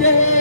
Right.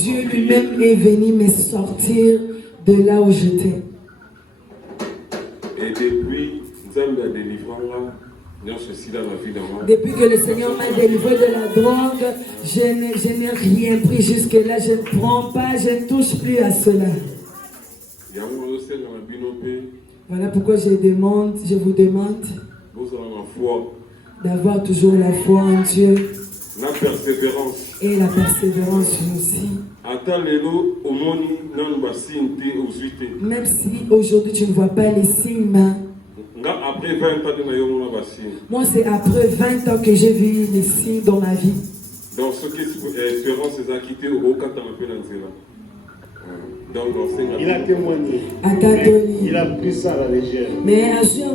Dieu lui-même est venu me sortir de là où j'étais. Et depuis que le Seigneur m'a délivré de la drogue, je n'ai rien pris jusque-là. Je ne prends pas, je ne touche plus à cela. Voilà pourquoi je vous demande d'avoir toujours la foi en Dieu. La persévérance. Et la persévérance aussi. Même si aujourd'hui tu ne vois pas les signes, moi c'est après 20 ans que j'ai vu les signes dans ma vie. Donc ce qui est espérance c'est acquitté au haut quand on appelle il a témoigné. Il a pris ça à la légère. Mais c'est un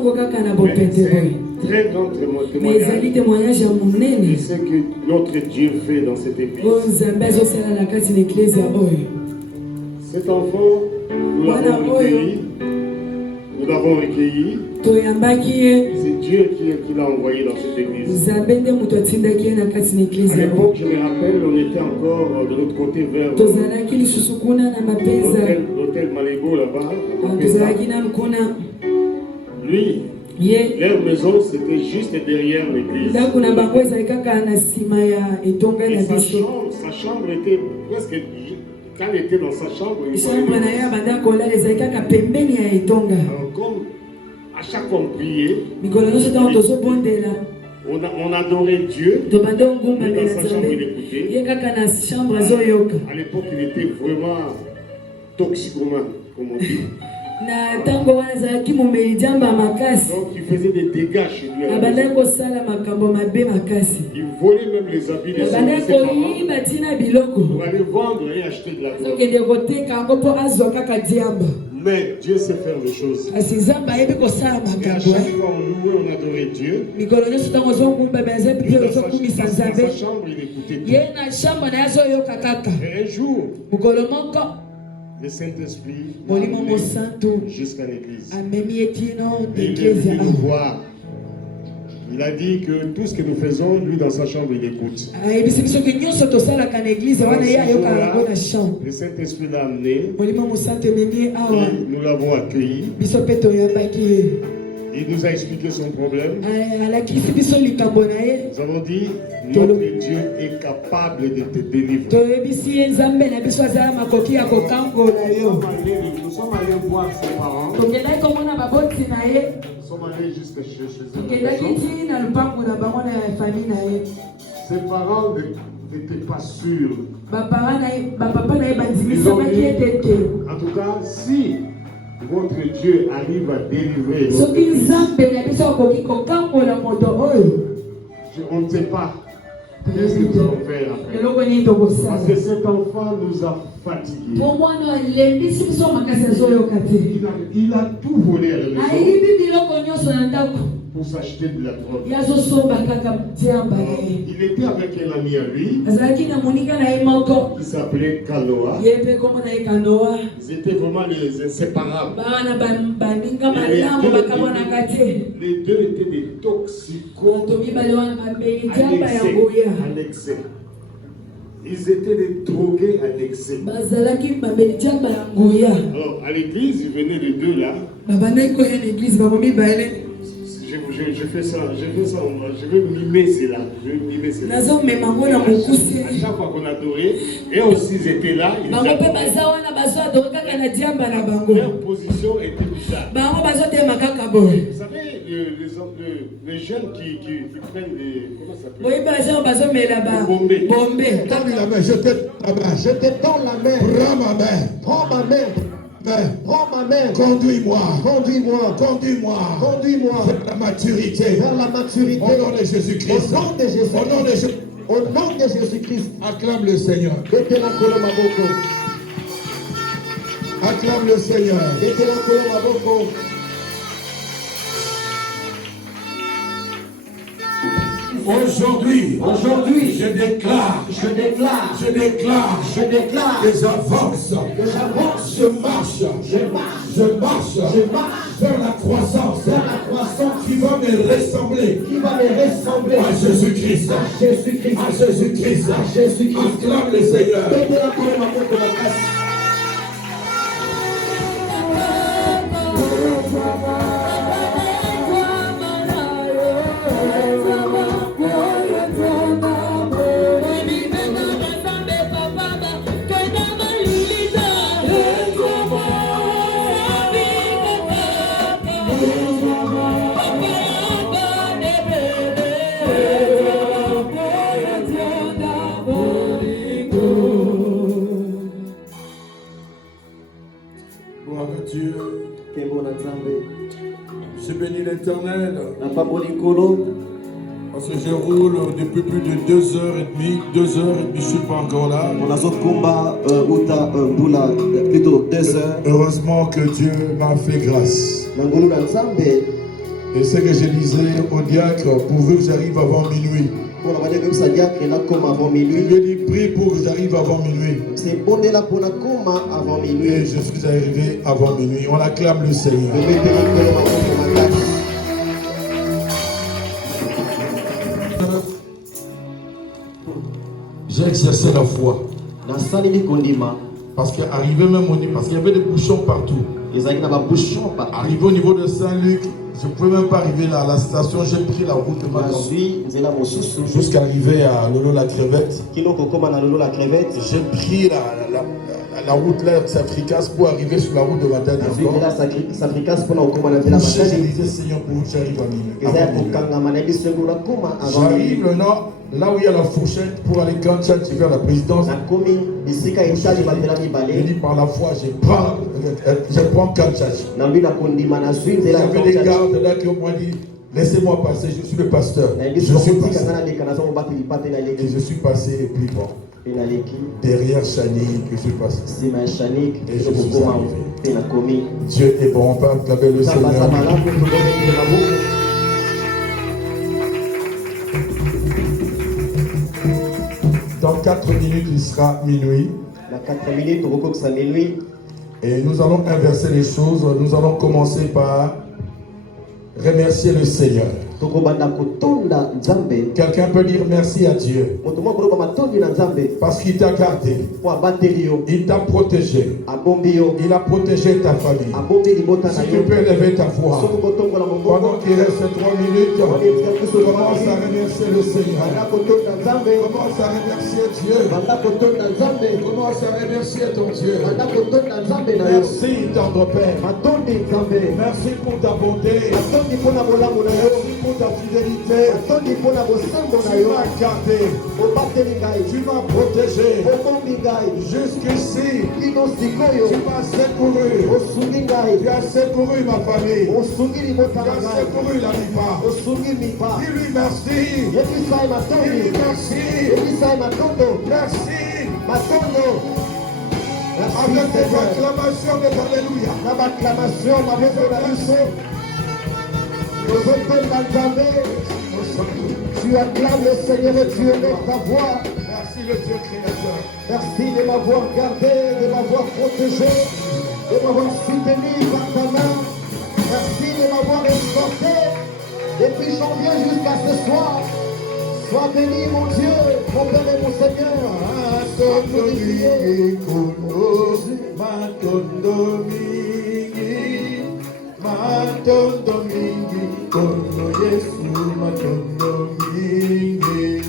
très grand témoignage. Et ce que notre Dieu fait dans cette église. Cet enfant, nous l'avons repéré Nous l'avons recueilli. C'est Dieu qui l'a envoyé dans cette église. À l'époque, je me rappelle, on était encore de l'autre côté vers l'hôtel Malébo là-bas. Lui, leur maison, c'était juste derrière l'église. Et sa chambre était presque... Quand elle était dans sa chambre, alors, comme à chaque fois on priait, on adorait Dieu, mais dans sa chambre il écoutait. À l'époque il était vraiment toxicomane, comme on dit. Donc il faisait des dégâts chez lui. Il volait même les habits de ses parents pour aller vendre et acheter de la drogue. Mais Dieu sait faire les choses. Et à chaque fois on louait, on adorait Dieu. Dans sa chambre il écoutait tout. Et un jour, le Saint-Esprit m'a amené jusqu'à l'église. Il est venu nous voir. Il a dit que tout ce que nous faisons, lui dans sa chambre, il écoute. Le Saint-Esprit l'a amené. Nous l'avons accueilli. Il nous a expliqué son problème. Nous avons dit, notre Dieu est capable de te délivrer. Nous sommes allés voir ses parents. Nous sommes allés jusqu'à chez eux. Ses parents n'étaient pas sûrs. Ils ont dit, en tout cas, si votre Dieu arrive à délivrer notre fils, on ne sait pas qu'est-ce que nous allons faire après. Parce que cet enfant nous a fatigués. Il a tout volé à la maison pour s'acheter de la drogue. Il était avec un ami à lui qui s'appelait Kanoa. Ils étaient vraiment les inséparables. Les deux étaient des toxicos à l'excès. Ils étaient des drogués à l'excès. Alors à l'église, ils venaient les deux là. Je fais ça, je veux mimer cela. À chaque fois qu'on adorait, et aussi ils étaient là, leur position était bizarre. Vous savez, les jeunes qui prennent des... Comment ça s'appelle? Des bombés. Je te tends la main. Prends ma main. Prends ma main. Conduis-moi. Vers la maturité. Au nom de Jésus-Christ. Au nom de Jésus-Christ. Acclame le Seigneur. Acclame le Seigneur. Aujourd'hui, je déclare que j'avance, je marche vers la croissance qui va me ressembler à Jésus-Christ. Acclame le Seigneur. Je bénis l'Éternel parce que je roule depuis plus de 2h30. 2h, je ne suis pas encore là. Heureusement que Dieu m'a fait grâce. Et ce que je disais au diacre, pourvu que j'arrive avant minuit. Je dis prie pour que j'arrive avant minuit. Et je suis arrivé avant minuit. On acclame le Seigneur. J'ai exercé la foi. Parce qu'arrivé même au niveau, parce qu'il y avait des bouchons partout. Arrivé au niveau de Saint-Luc, je ne pouvais même pas arriver là à la station. J'ai pris la route jusqu'à arriver à Lolo-la-Crevette. J'ai pris la route là, Safricas, pour arriver sur la route de Matane. J'ai dit Seigneur, pour que j'arrive à minuit. J'arrive maintenant là où il y a la fourchette pour aller quand tu vers la présidence. Je dis par la foi, je prends Kanchach. Il y avait des gardes là qui ont dit laissez-moi passer, je suis le pasteur. Je suis passé. Et je suis passé et puis bon. Derrière Chanik, je suis passé. Et je suis arrivé. Dieu est bon, on peut acclamer le Seigneur. Dans 4 minutes, il sera minuit. Et nous allons inverser les choses. Nous allons commencer par remercier le Seigneur. Quelqu'un peut dire merci à Dieu parce qu'il t'a gardé, il t'a protégé, il a protégé ta famille. Si tu peux élever ta voix pendant qu'il reste 3 minutes, commence à remercier le Seigneur, commence à remercier Dieu, commence à remercier ton Dieu. Merci tendre Père, merci pour ta bonté, merci pour ta fidélité. Tu m'as gardé, tu m'as protégé jusqu'ici. Tu m'as secouru, tu as secouru ma famille, tu as secouru la Mipa. Dis-lui merci, dis-lui merci. Avec des acclamations de Alléluia. Tu acclames le Seigneur et tu élèves ta voix. Merci le Dieu créateur. Merci de m'avoir gardé, de m'avoir protégé, de m'avoir soutenu par ta main. Merci de m'avoir escorté depuis janvier jusqu'à ce soir. Sois béni mon Dieu, mon Père et mon Seigneur. Matondo mingi, kono Yesu, matondo mingi.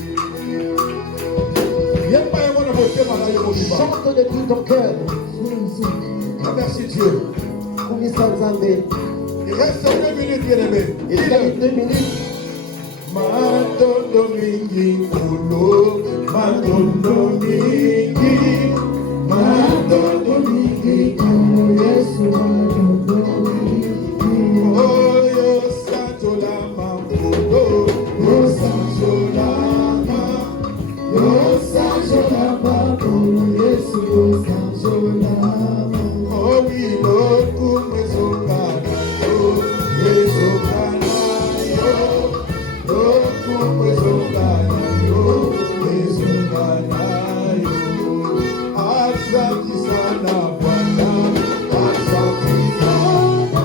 Chante de tout ton cœur. Remercie Dieu. Il reste 2 minutes, bien-aimé. Il reste 2 minutes. Matondo mingi, kono, matondo mingi, matondo mingi, kono Yesu, matondo mingi. Oh, yo santo lama, oh, yo santo lama, yo santo lama, oh, Yesu, yo santo lama. Oh, we love you, mesokana, yo, mesokana, yo, love you, mesokana, yo, mesokana, yo. Asante sana Bwana, asante sana.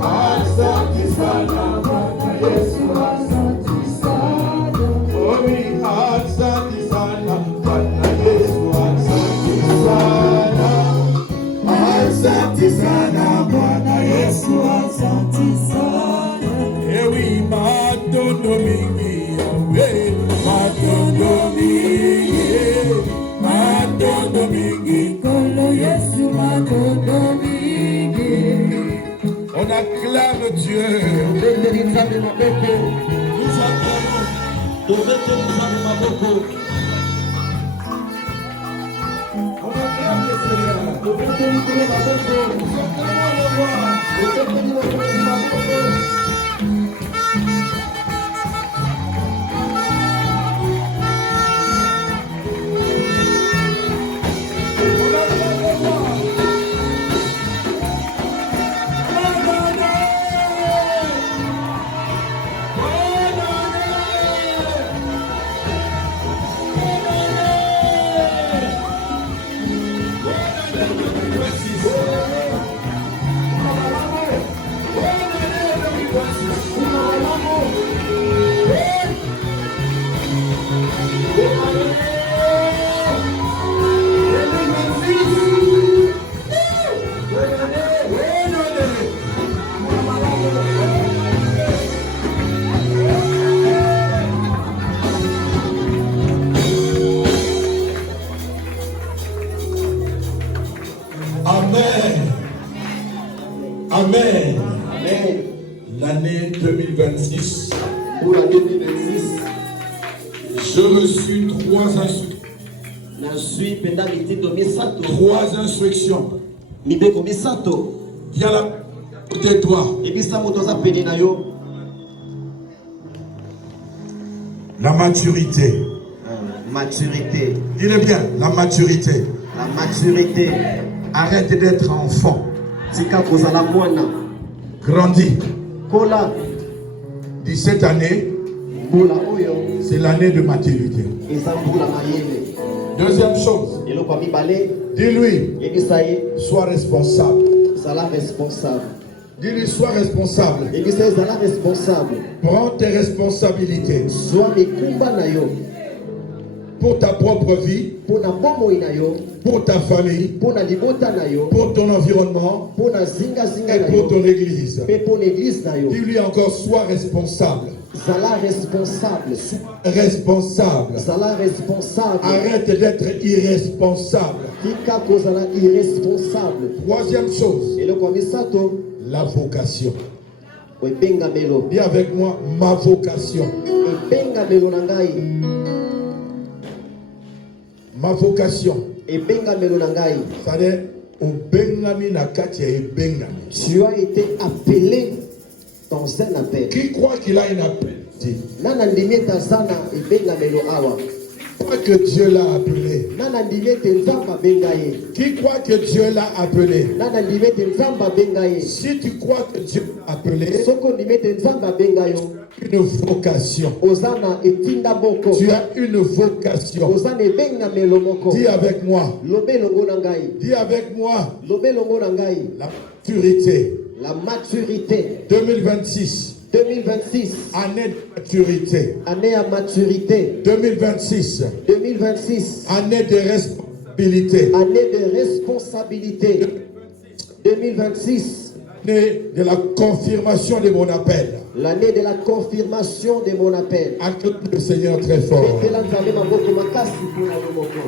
Asante sana Bwana Yesu, asante sana. Omi, asante sana Bwana Yesu, asante sana. Asante sana Bwana Yesu, asante sana. Ewi matondo mingi yawe, matondo mingi, kolo Yesu, matondo mingi. On acclame Dieu. Nous acclamons. On acclame le Seigneur. Nous acclamons le roi. Amen. Amen. L'année 2026. Pour l'année 2026, Je reçus 3 instructions. Trois instructions. Dis à la côté de toi. La maturité. Maturité. Dis-le bien, la maturité. La maturité. Arrête d'être enfant. Tika kozala mwana. Grandis. Kola. Dis cette année, Mbula oyo. c'est l'année de maturité. Eza mbula mayele. Deuxième chose. Eloko mibale. Dis-lui, Ebisaye. sois responsable. Zala responsable. Dis-lui, sois responsable. Ebisaye zala responsable. Prends tes responsabilités Zwa mikumba na yo. pour ta propre vie, Pona bomoi na yo. pour ta famille, Pona libota na yo. pour ton environnement Pona zinga et na pour yo. ton église. Pe pour l'église na yo. Dis-lui encore, sois responsable. Zala responsable. Responsable. Zala responsable. Arrête d'être irresponsable. Tika kozala irresponsable. Troisième chose, Eloko misato. la vocation. Ebenga melo. Dis avec moi, ma vocation. Ebenga melo na ngai. Ma vocation. Ebenga melo na ngai. C'est-à-dire, obengami na kati ya ebengami. Tu as été appelé dans un appel. Qui croit qu'il a un appel? Dis. Nana ndimeta sana ebenga melo awa. Crois que Dieu l'a appelé. Nana ndimete nzamba bengaye. Qui croit que Dieu l'a appelé? Nana ndimete nzamba bengaye. Si tu crois que Dieu l'a appelé, Soko ndimete nzamba bengayo. une vocation. Ozana etinda boko. Tu as une vocation. Ozana ebenga melo moko. Dis avec moi. Lobe longo na ngai. Dis avec moi. Lobe longo na ngai. La maturité. La maturité. 2026. 2026. Année de maturité. Année à maturité. 2026. 2026. Année de responsabilité. Année de responsabilité. 2026. Année de la confirmation de mon appel. L'année de la confirmation de mon appel. Acclame le Seigneur très fort. Betela nzambe maboko makasi mpona yo moko.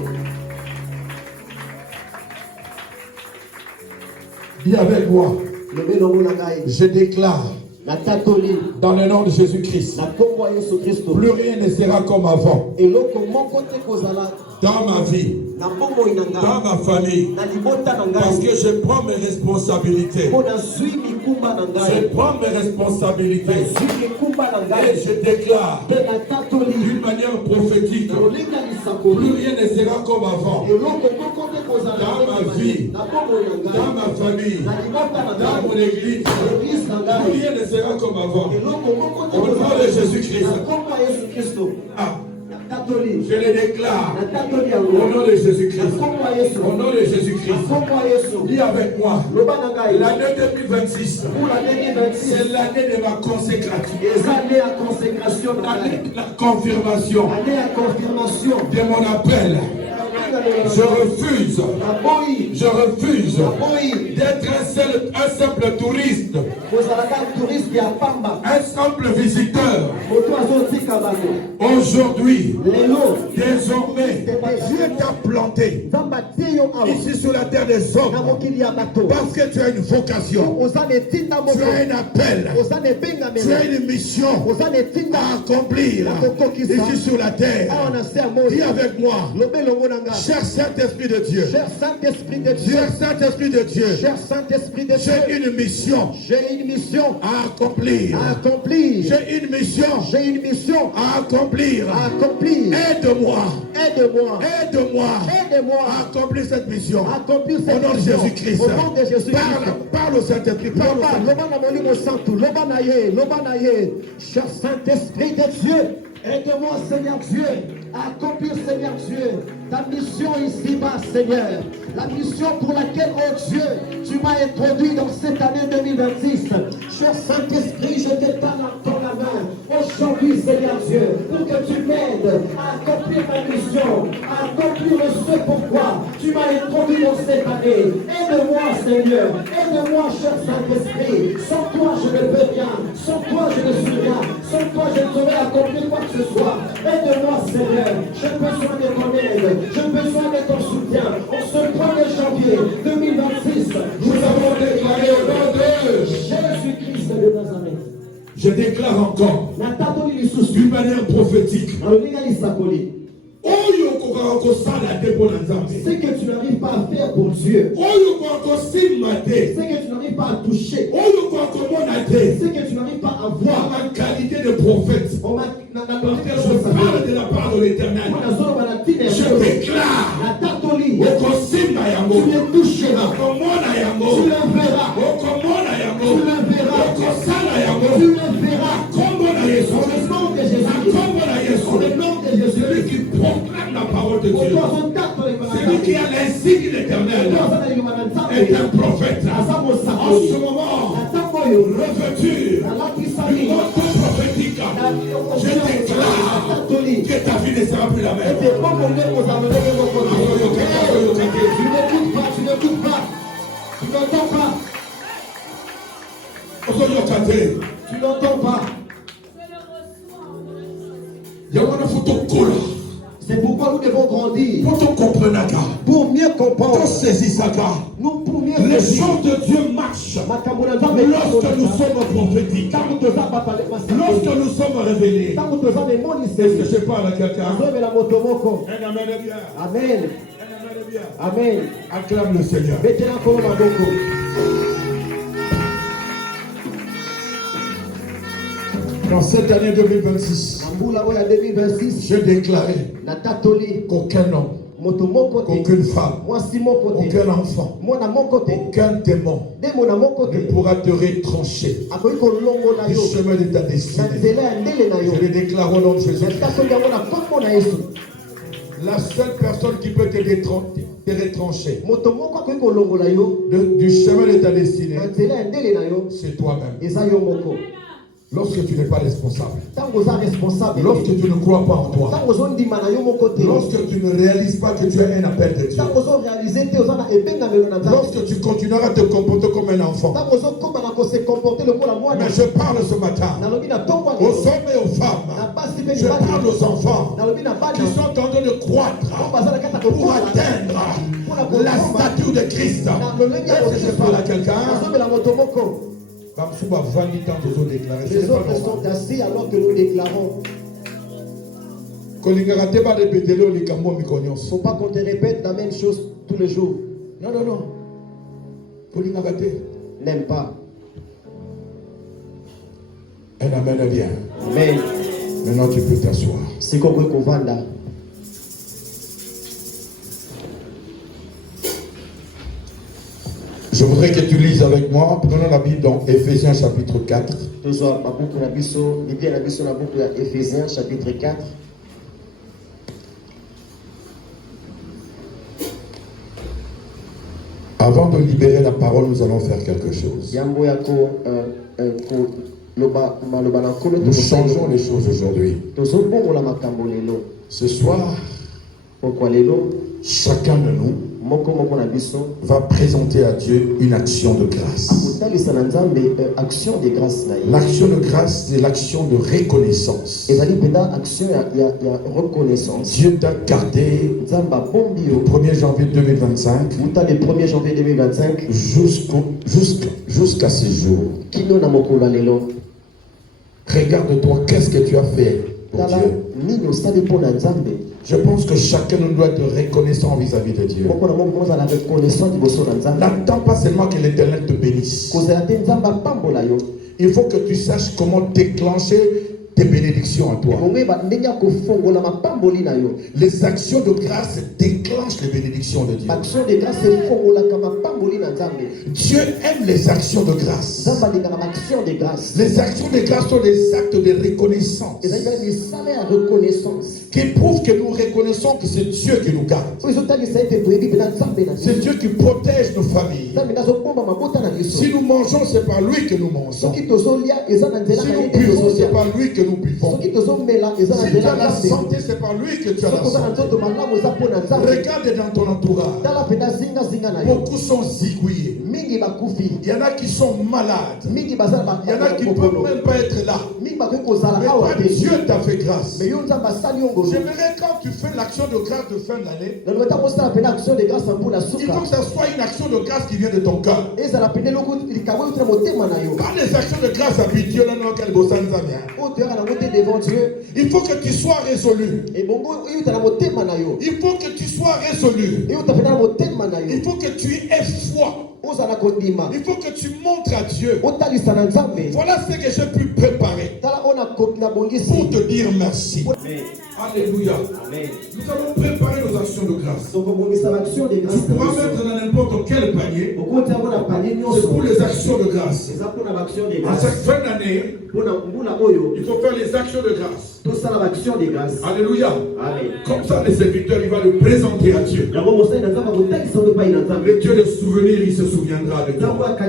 Dis avec moi. Lobe longo na ngai. Je déclare Natatoli. dans le nom de Jésus-Christ, Na kombo ya Yesu Kristo. plus rien ne sera comme avant. Eloko moko te kozala Dans ma vie, na bomoi na dans ngai. ma famille, Na libota na parce ngai. que je prends mes responsabilités. Mpo nazwi mikumba na Je ngai. prends mes responsabilités Nazwi mikumba na et ngai. je déclare Mpe natatoli. d'une manière prophétique, Kolinga plus lisakoli. rien ne sera comme avant. Eloko moko te kozala Dans ma vie, na bomoi na ngai. dans ma famille, Na libota na dans mon ngai. église, Église na plus ngai. rien ne sera comme avant. Eloko moko te Au nom kozala de Jésus-Christ. na kombo ya Yesu Kristo. Ah, Natatoli. je le déclare Natatoli au yango. nom de Jésus-Christ. Na kombo ya Yesu. Au nom de Na Jésus-Christ. kombo ya Yesu. Dis avec moi, Loba na ngai. l'année 2026, Pour l'année 2026. c'est l'année de ma consécration. Les années à consécration na L'année ngai. de la confirmation Année à confirmation. de mon appel. Je refuse, Naboyi. je refuse Naboyi. d'être un simple touriste, Kozalaka touriste ya pamba. un simple visiteur. Moto azotika bato. Aujourd'hui, Lelo. désormais, Dieu t'a planté Nzamba tie yo awa. ici sur la terre des Na hommes mokili ya bato. parce que tu as une vocation, Oza netinda tu moko. as un appel, Oza nebenga tu melo. as une mission Oza netinda à accomplir ici sur la terre. awa na se ya moi. Dis avec moi, Lobe longo na nga. cher Saint-Esprit de Dieu, Cher Saint-Esprit de Dieu. cher Saint-Esprit de Dieu, Cher Saint-Esprit de Dieu. j'ai une mission J'ai une mission à accomplir. à accomplir. J'ai une mission J'ai une mission à accomplir. à accomplir. Aide-moi, Aide-moi. aide-moi Aide-moi à accomplir cette mission. à accomplir Au cette nom de mission. Jésus-Christ. Au nom de Jésus-Christ. Parle au Saint-Esprit. Parle au Loba, Saint-Esprit. loba na molimo santo, loba na ye, loba na ye. Cher Saint-Esprit de Dieu, aide-moi, Seigneur Dieu, à accomplir, Seigneur Dieu, ta mission ici-bas, Seigneur. La mission pour laquelle, oh Dieu, tu m'as introduit dans cette année 2026. Cher Saint-Esprit, je te parle dans la main. Aujourd'hui, Seigneur Dieu, pour que tu m'aides à accomplir ma mission, à accomplir ce pourquoi tu m'as introduit dans cette année. Aide-moi, Seigneur. Aide-moi, cher Saint-Esprit. Sans toi, je ne peux rien. Sans toi, je ne suis rien. Sans toi, je ne saurais accomplir quoi que ce soit. Aide-moi, Seigneur. J'ai besoin de ton aide. J'ai besoin de ton soutien. En ce 1er janvier 2026, nous avons déclaré au nom de Je déclare encore d'une manière prophétique. Ce que tu n'arrives pas à faire pour Dieu, ce que tu n'arrives pas à toucher, ce que tu n'arrives pas à voir, en qualité de prophète, je parle de la part de l'Éternel. Je déclare tu le toucheras, tu le verras, tu le verras. Au nom de Jésus, celui qui proclame la parole de Dieu, celui qui a l'insigne de l'Éternel est un prophète. En ce moment, revêtu du manteau prophétique, je déclare que ta vie ne sera plus la même. Tu n'écoutes pas, tu n'entends pas. Tu n'entends pas. C'est pourquoi nous devons grandir. Pour mieux comprendre. Pour mieux les choses de Dieu marchent lorsque nous sommes prophétiques. Lorsque nous sommes révélés. Est-ce que je parle à quelqu'un? Amen. Amen. Acclame le Seigneur. Dans cette année 2026, j'ai déclaré qu'aucun homme, aucune femme, aucun enfant, aucun démon ne pourra te retrancher du chemin de ta destinée. Je le déclare au nom de Jésus. La seule personne qui peut te retrancher du chemin de ta destinée, c'est toi-même. Lorsque tu n'es pas responsable, lorsque tu ne crois pas en toi, lorsque tu ne réalises pas que tu as un appel de Dieu, lorsque tu continueras à te comporter comme un enfant. Mais je parle ce matin aux hommes et aux femmes, je parle aux enfants qui sont en train de croître pour atteindre la stature de Christ. Est-ce que je parle à quelqu'un? Les autres sont assis alors que nous déclarons. Il ne faut pas qu'on te répète la même chose tous les jours. Non. N'aime pas. Un amen bien. Amen. Maintenant tu peux t'asseoir. C'est comme qu'on va là. Je voudrais que tu lises avec moi. Prenons la Bible dans Éphésiens chapitre 4. Éphésiens chapitre 4. Avant de libérer la parole, nous allons faire quelque chose. Nous changeons les choses aujourd'hui. Ce soir, chacun de nous va présenter à Dieu une action de grâce. L'action de grâce, c'est l'action de reconnaissance. Dieu t'a gardé le 1er janvier 2025 jusqu'à ce jour. Regarde-toi, qu'est-ce que tu as fait pour Dieu? Je pense que chacun nous doit être reconnaissant vis-à-vis de Dieu. N'attends pas seulement que l'Éternel te bénisse. Il faut que tu saches comment déclencher tes bénédictions à toi. Les actions de grâce déclenchent les bénédictions de Dieu. Dieu aime les actions de grâce. Les actions de grâce sont des actes de reconnaissance qui prouvent que nous reconnaissons que c'est Dieu qui nous garde. C'est Dieu qui protège nos familles. Si nous mangeons, c'est par lui que nous mangeons. Si nous buvons, c'est par lui que nous buvons. Si tu as la santé, c'est par lui que tu as la santé. Regarde dans ton entourage. Beaucoup sont zigouillés. Il y en a qui sont malades. Il y en a qui ne peuvent même pas être là. Mais toi, Dieu t'a fait grâce. J'aimerais quand tu fais l'action de grâce de fin d'année, il faut que ça soit une action de grâce qui vient de ton cœur. Pas les actions de grâce habituelles. Il faut que tu sois résolu. Il faut que tu sois résolu. Il faut que tu aies foi. Il faut que tu montres à Dieu. Voilà ce que j'ai pu préparer pour te dire merci. Amen. Alléluia. Amen. Nous allons préparer nos actions de grâce. Tu pourras mettre dans n'importe quel panier. C'est pour les actions de grâce. À chaque fin d'année, il faut faire les actions de grâce. Alléluia. Amen. Comme ça, les serviteurs, il va le présenter à Dieu. Le Dieu des souvenirs, il se souviendra de toi. Un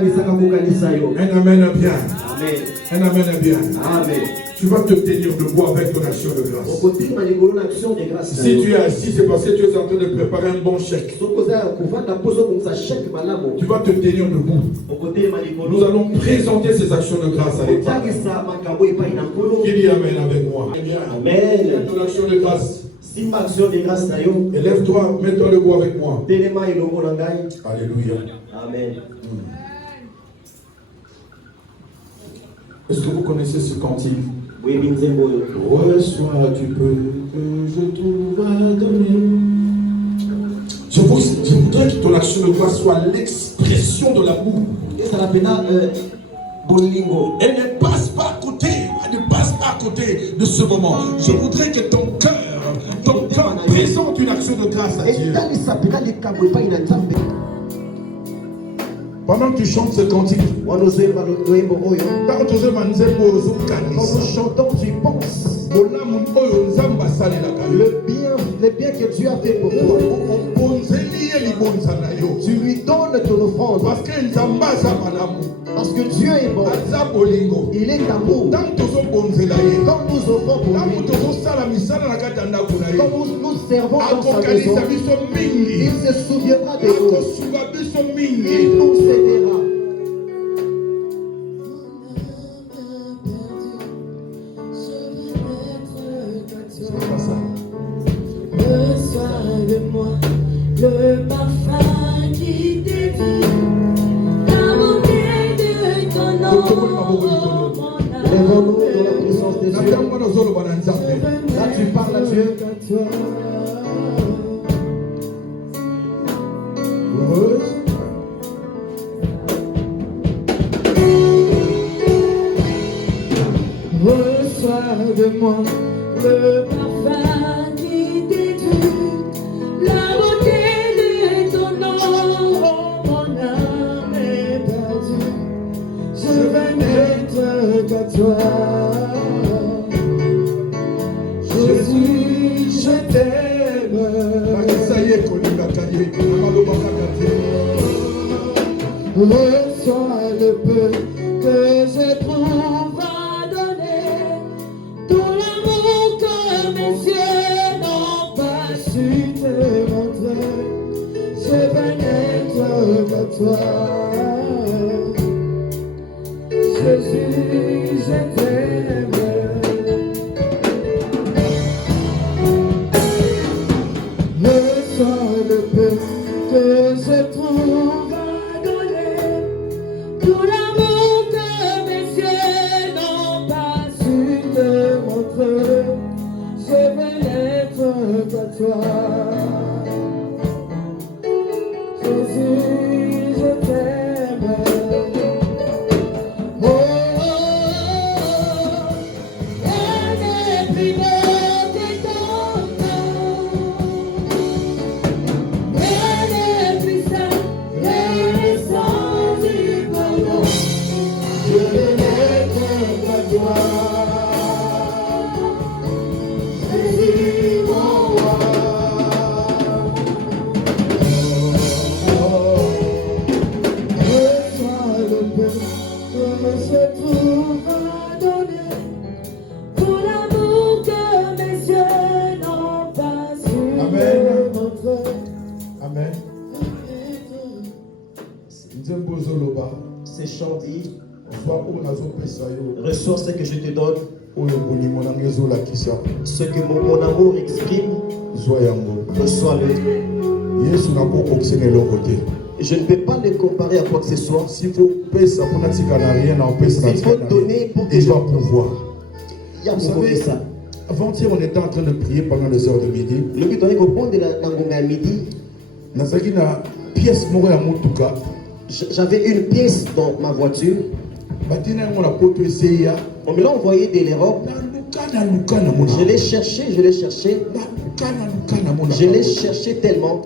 amen bien. Amen. Un amen bien. Amen. Tu vas te tenir debout avec ton action de grâce. Si tu es assis, c'est parce que tu es en train de préparer un bon chèque. Tu vas te tenir debout. Nous allons présenter ces actions de grâce à l'État. Qui dit amen avec moi? Amen. Ton action de grâce. Élève-toi, mets-toi debout avec moi. Alléluia. Amen. Est-ce que vous connaissez ce cantique? Oui, reçois du peu que je trouve à donner. Je voudrais que ton action de grâce soit l'expression de l'amour. Elle ne passe pas à côté. Elle ne passe pas à côté de ce moment. Je voudrais que ton cœur présente une action de grâce à Dieu. Pendant que tu chantes ce cantique, quand nous chantons, tu penses le bien que Dieu a fait pour toi. Tu lui donnes ton offrande. Parce que Dieu est bon. Il est d'amour. Quand nous offrons pour lui, quand nous servons dans sa maison, il se souviendra de nous. Il nous aidera. Reçois de moi le parfum qui dévie, la beauté de ton nom. Lèvons-nous dans la présence de Dieu. Là, tu parles à Dieu. Reçois de moi le parfum qui détruit, la beauté de ton nom. Oh, mon âme est perdue, je vais n'être qu'à toi. Jésus, je t'aime. Reçois le peu que je trouve à donner, tout l'amour que mes yeux n'ont pas su te montrer. Je vais n'être qu'à toi. Jésus, je t'aime. Reçois le peu que je trouve à donner, tout l'amour que mes yeux n'ont pas su te montrer. Je vais n'être qu'à toi. Jésus, je t'aime. Oh, elle est plus belle que ton nom. Elle est plus sainte, elle est sans du pardon. Je vais n'être qu'à toi. Jésus, mon roi. Reçois le peu que je trouve à donner, pour l'amour que mes yeux n'ont pas su Amen. te montrer. Amen. Ces chants disent, reçois ce que je te donne, ce que mon amour exprime, reçois-le. Je ne peux pas le comparer à quoi que ce soit. S'il faut donner pour que il va pouvoir. Vous savez, ça. Avant-hier, on était en train de prier pendant les heures de midi. Le but est de midi. J'avais une pièce dans ma voiture. On me l'a envoyé de l'Europe. Je l'ai cherché. Je l'ai cherché tellement.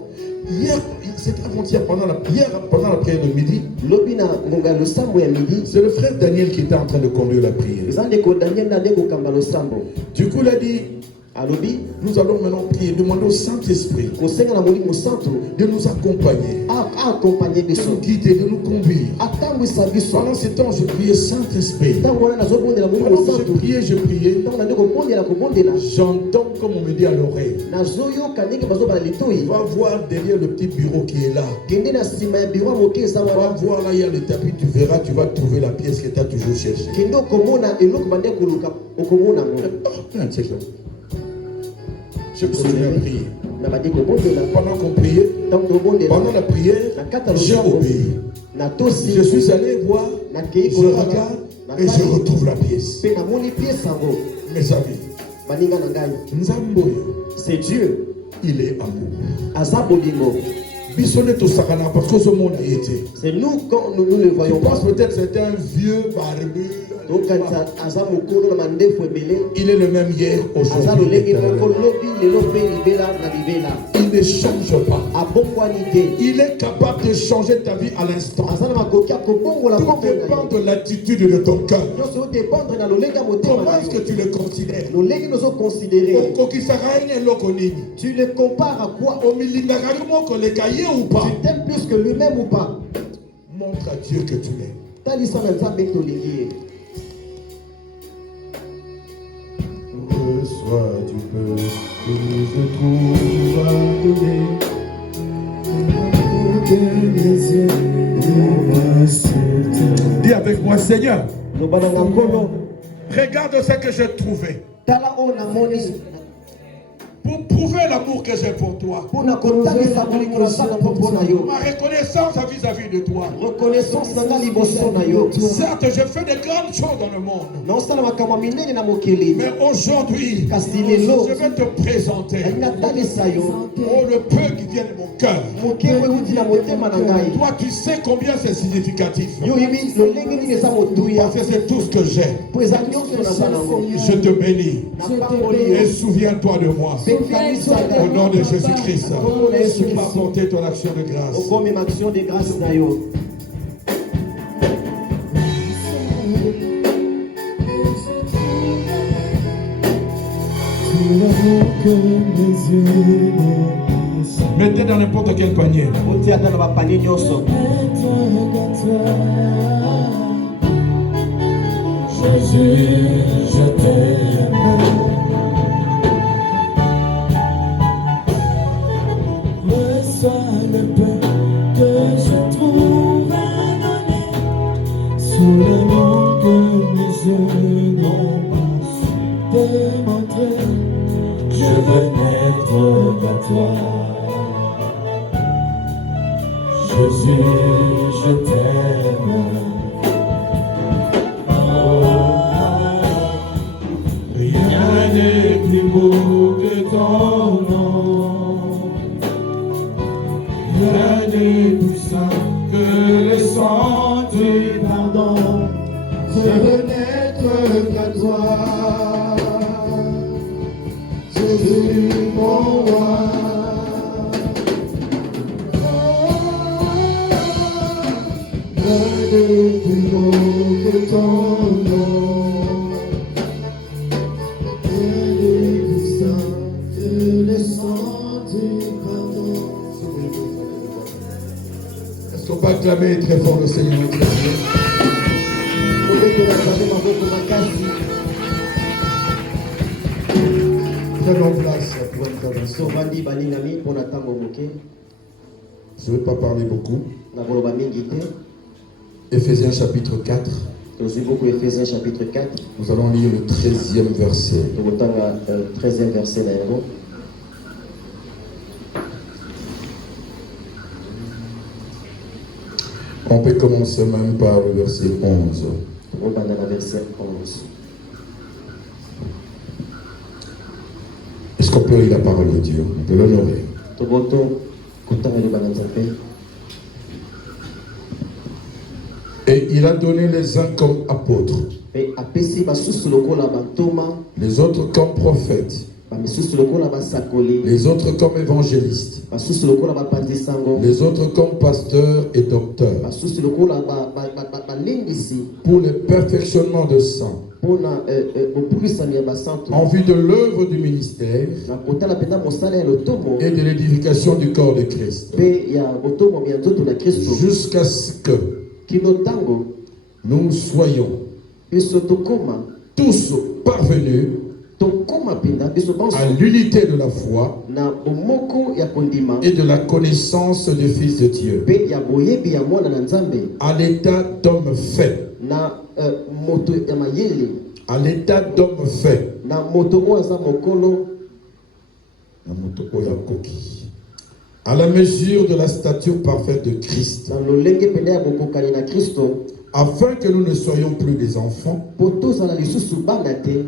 Hier, c'était avant-hier, pendant la prière de midi. C'est le frère Daniel qui était en train de conduire la prière. Du coup, il a dit, nous allons maintenant prier, demander au Saint-Esprit de nous accompagner, de nous guider, de nous conduire. Pendant ce temps, je priais Saint-Esprit. Pendant que je priais, j'entends comme on me dit à l'oreille. Va voir derrière le petit bureau qui est là. Va voir là, il y a le tapis, tu verras, tu vas trouver la pièce que tu as toujours cherchée. Je me souviens prier. Pendant qu'on priait, pendant la prière, j'ai obéi. Je suis allé voir, je regarde et je retrouve la pièce. Mes amis, c'est Dieu. Il est amour. C'est nous quand nous le voyons. Je pense peut-être que c'est un vieux barbu. Il est le même hier, aujourd'hui. Il ne change pas. Il est capable de changer ta vie à l'instant. Tout dépend de l'attitude de ton cœur. Comment est-ce que tu le considères? Tu le compares à quoi? Tu t'aimes plus que lui-même ou pas? Montre à Dieu que tu l'aimes. Reçois du peu que je trouve à donner. Dis avec moi, Seigneur, regarde ce que j'ai trouvé. Pour prouver l'amour que j'ai pour toi. Ma reconnaissance vis-à-vis de toi. Certes, je fais de grandes choses dans le monde. Mais aujourd'hui, je vais te présenter le peu qui vient de mon cœur. Toi, tu sais combien c'est significatif. Parce que c'est tout ce que j'ai. Je te bénis. Et souviens-toi de moi. Au nom de Jésus-Christ, tu peux apporter ton action de grâce. Mettez dans n'importe quel panier. Jésus, je t'aime. Le peu que je trouve à donner, sous l'amour que mes yeux n'ont pas su démontrer, je veux naître à toi. Jésus, je t'aime. Rien n'est plus beau que ton nom. Rien n'est plus saint que le sang du pardon. Je veux n'être qu'à toi. Jésus, mon roi. Rien n'est plus beau que ton nom. Rien n'est plus saint que le sang du pardon. Est-ce qu'on peut acclamer très fort le Seigneur? Prenons place pour intervention. Je ne vais pas parler beaucoup. Éphésiens chapitre 4. Éphésiens chapitre 4. Nous allons lire le 13e verset. 13e verset. On peut commencer même par le verset 11. Est-ce qu'on peut lire la parole de Dieu? On peut l'honorer. Et il a donné les uns comme apôtres, les autres comme prophètes, les autres comme évangélistes, les autres comme pasteurs et docteurs, pour le perfectionnement de saints, en vue de l'œuvre du ministère et de l'édification du corps de Christ, jusqu'à ce que nous soyons tous parvenus à l'unité de la foi et de la connaissance du Fils de Dieu, à l'état d'homme fait, à l'état d'homme fait, à la mesure de la stature parfaite de Christ, afin que nous ne soyons plus des enfants,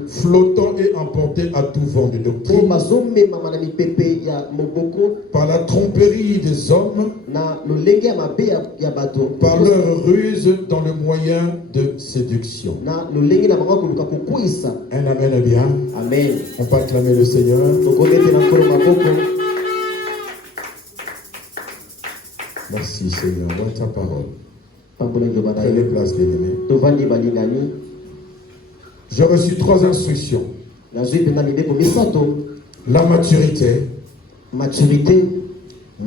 flottants et emportés à tout vent de doctrine, par la tromperie des hommes, par leur ruse dans le moyen de séduction. Un amen bien. Amen. On peut acclamer le Seigneur. Merci Seigneur, dans ta parole. Prenez place, bien-aimés. J'ai reçu 3 instructions. La maturité, ma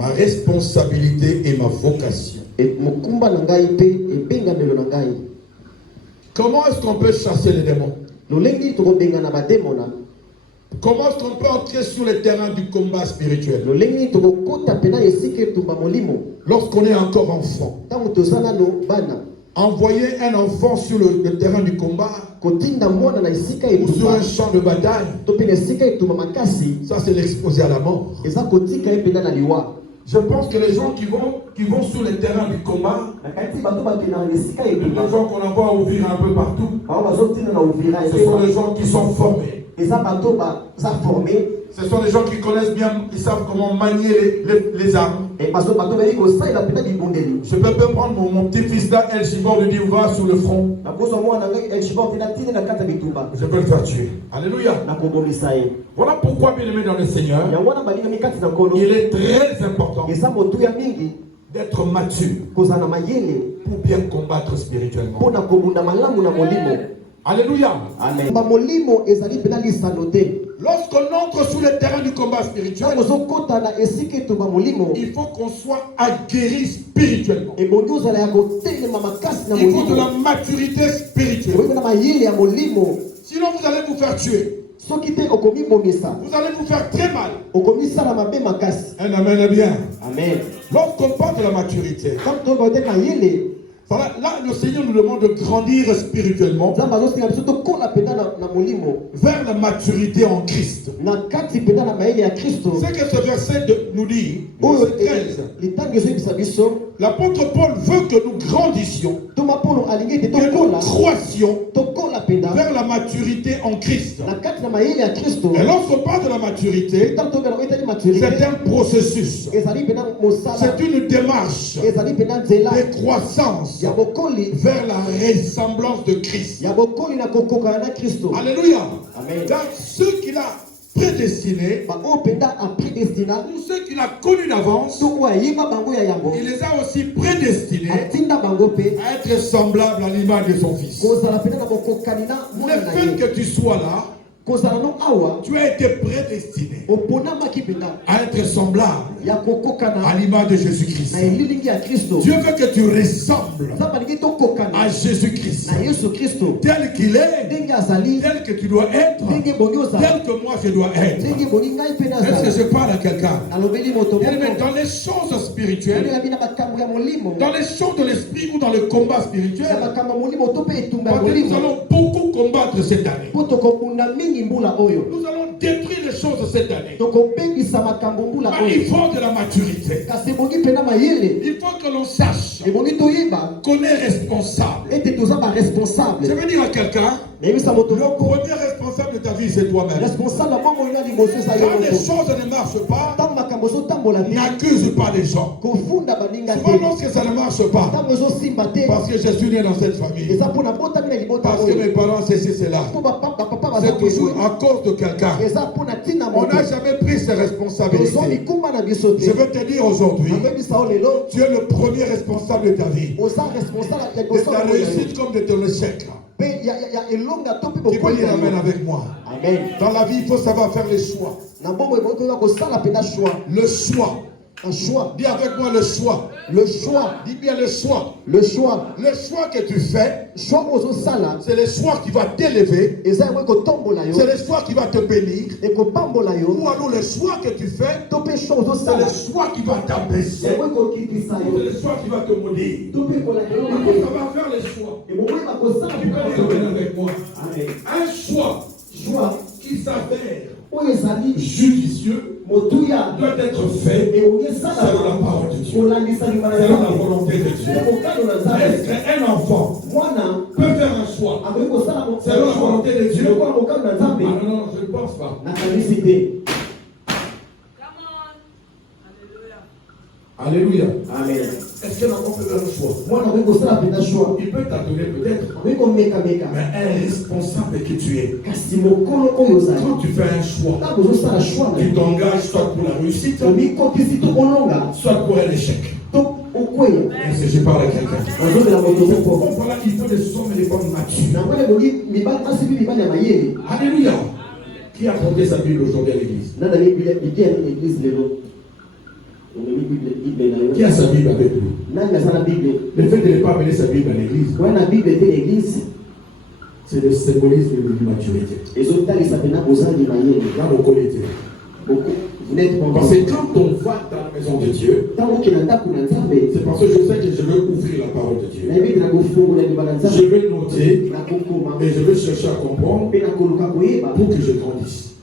responsabilité et ma vocation. Comment est-ce qu'on peut chasser les démons? Comment est-ce qu'on peut entrer sur le terrain du combat spirituel? Lorsqu'on est encore enfant, envoyer un enfant sur le terrain du combat ou sur un champ de bataille, ça c'est l'exposer à la mort. Je pense que les gens qui vont sur le terrain du combat, les gens qu'on envoie ouvrir un peu partout, ce sont les gens qui sont formés. Ce sont les gens qui connaissent bien, ils savent comment manier les armes. Je peux prendre mon petit-fils là, El Shibor, lui dire va sur le front. Je peux le faire tuer. Alléluia. Voilà pourquoi, bien aimé dans le Seigneur, il est très important d'être mature pour bien combattre spirituellement. Alléluia. Amen. Lorsqu'on entre sur le terrain du combat spirituel, il faut qu'on soit aguerri spirituellement. Il faut de la maturité spirituelle. Sinon vous allez vous faire tuer. Vous allez vous faire très mal. Un amen bien. Amen. Lorsqu'on parle de la maturité, voilà, là, le Seigneur nous demande de grandir spirituellement vers la maturité en Christ. C'est que ce verset nous dit, verset 13, l'apôtre Paul veut que nous grandissions, que nous croissions vers la maturité en Christ. Et lorsqu'on parle de la maturité, c'est un processus, c'est une démarche de croissance vers la ressemblance de Christ. Alléluia. Car ceux qu'il a prédestinés, ou ceux qu'il a connus d'avance, il les a aussi prédestinés à être semblables à l'image de son Fils. Le fait que tu sois là, Tu as été prédestiné à être semblable à l'image de Jésus-Christ. Dieu veut que tu ressembles à Jésus-Christ. Tel qu'il est, tel que tu dois être, tel que moi je dois être. Est-ce que je parle à quelqu'un? Dans les choses spirituelles, dans les choses de l'esprit ou dans le combat spirituel, nous allons beaucoup combattre cette année. Nous allons détruire les choses cette année. Mais il faut de la maturité. Il faut que l'on sache qu'on est responsable. Je veux dire à quelqu'un, le premier responsable de ta vie, c'est toi-même. Quand les choses ne marchent pas, n'accuse pas les gens. Souvent lorsque ça ne marche pas, parce que je suis né dans cette famille, parce que mes parents ceci, cela, c'est toujours à cause de quelqu'un. On n'a jamais pris ses responsabilités. Je veux te dire aujourd'hui, tu es le premier responsable de ta vie. De ta réussite comme de ton échec. Qui peut dire amen avec moi? Amen. Dans la vie, il faut savoir faire les choix. Le choix. Un choix. Dis avec moi le choix. Le choix. Dis bien le choix. Le choix. Le choix que tu fais, c'est le choix qui va t'élever. C'est le choix qui va te bénir. Ou alors le choix que tu fais, c'est le choix qui va t'abaisser. C'est le choix qui va te maudire. Il faut savoir faire les choix. Tu peux dire avec moi. Un choix qui s'avère judicieux doit être fait selon la parole de Dieu, selon la volonté de Dieu. Est-ce qu'un enfant peut faire un choix selon la volonté de Dieu? Ah non, je ne pense pas. Alléluia. Amen. Est-ce qu'un enfant peut faire un choix? Il peut t'adonner peut-être, mais un responsable que tu es. Quand tu fais un choix, tu t'engages soit pour la réussite, soit pour un échec. Est-ce que je parle à quelqu'un? Voilà, il faut des hommes et des femmes matures. Alléluia. Qui a porté sa Bible aujourd'hui à l'église? Qui a sa Bible avec lui? Le fait de ne pas amener sa Bible à l'église, c'est le symbolisme de l'immaturité. Là, on connaît. Parce que quand on va dans la maison de Dieu, c'est parce que je sais que je veux ouvrir la parole de Dieu. Je vais noter et je vais chercher à comprendre pour que je grandisse.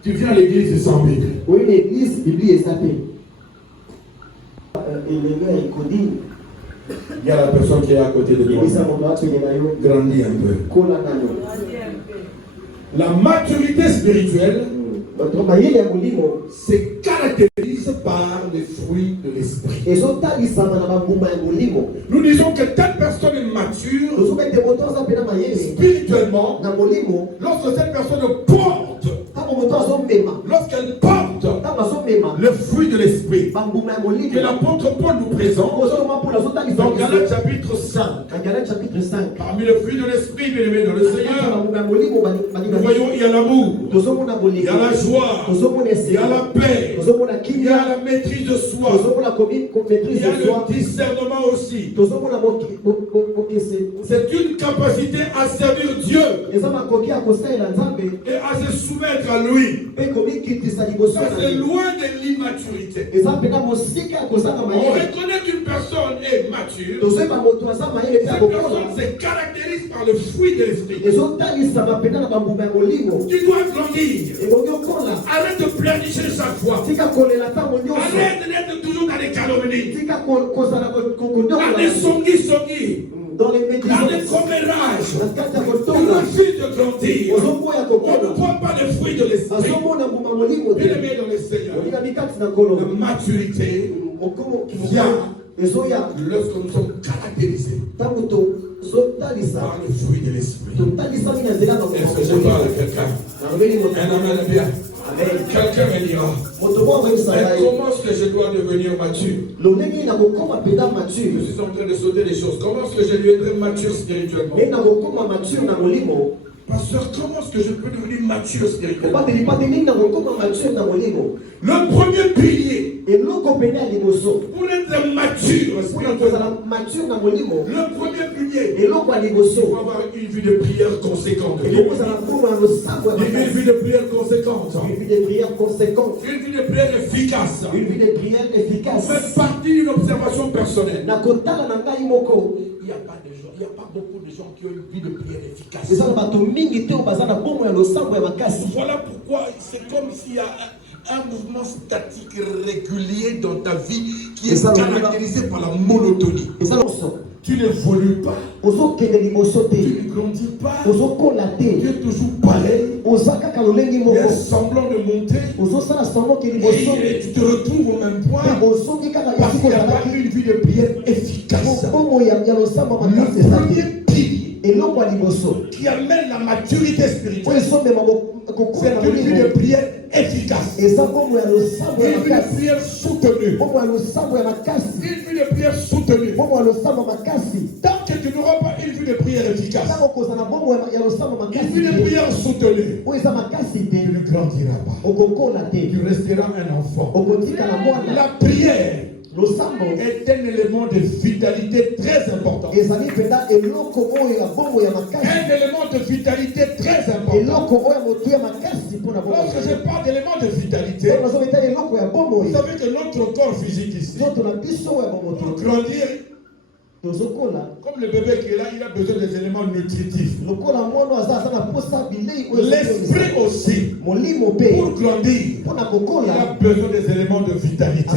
Tu viens à l'église sans Bible. Oui, l'église, Bible est sapée. Il y a la personne qui est à côté de toi. Grandis un peu. La maturité spirituelle se caractérise par les fruits de l'esprit. Nous disons que telle personne est mature spirituellement lorsque cette personne porte. Lorsqu'elle porte le fruit de l'esprit que l'apôtre Paul nous présente dans Galates chapitre 5. Parmi le fruit de l'esprit, bien aimé dans le Seigneur, nous voyons il y a l'amour, il y a la joie, il y a la paix, il y a la maîtrise de soi, il y a le discernement aussi. C'est une capacité à servir Dieu et à se soumettre à lui. Ça, c'est loin de l'immaturité. On reconnaît qu'une personne est mature. Cette personne se caractérise par le fruit de l'esprit. Tu dois grandir. Arrête de pleurnicher chaque fois. Arrête d'être toujours dans les calomnies. Dans les songi. Dans les commérages, tu refuses de grandir. On ne prend pas les fruits de l'esprit. Bien aimé dans le Seigneur, la maturité vient lorsque nous sommes caractérisés par le fruit de l'esprit. Est-ce que je parle à quelqu'un? Un amen bien. Quelqu'un me dira, comment est-ce que je dois devenir mature? Je suis en train de sauter les choses. Comment est-ce que je deviendrai mature spirituellement? Pasteur, comment est-ce que je peux devenir mature spirituellement? Le premier pilier pour être mature spirituellement, le premier pilier, il faut avoir une vie de prière conséquente. Une vie de prière conséquente. Une vie de prière efficace. Faites partie d'une observation personnelle. Il n'y a pas beaucoup de gens qui ont une vie de prière efficace. Voilà pourquoi c'est comme s'il y a un mouvement statique régulier dans ta vie qui est caractérisé par la monotonie. Tu n'évolues pas, tu ne grandis pas, tu es toujours pareil, tu es semblant de monter, et tu te retrouves au même point parce qu'il n'y a pas une vie de prière efficace. Le premier pilier qui amène la maturité spirituelle, c'est une vie de prière efficace, une vie de prière soutenue, une vie de prière soutenue. Tant que tu n'auras pas une vie de prière efficace, une vie de prière soutenue, tu ne grandiras pas, tu resteras un enfant. La prière est un élément de vitalité très important. Un élément de vitalité très important. Lorsque je parle d'élément de vitalité, vous savez que notre corps physique ici, pour grandir, comme le bébé qui est là, il a besoin des éléments nutritifs. L'esprit aussi, pour grandir, il a besoin des éléments de vitalité.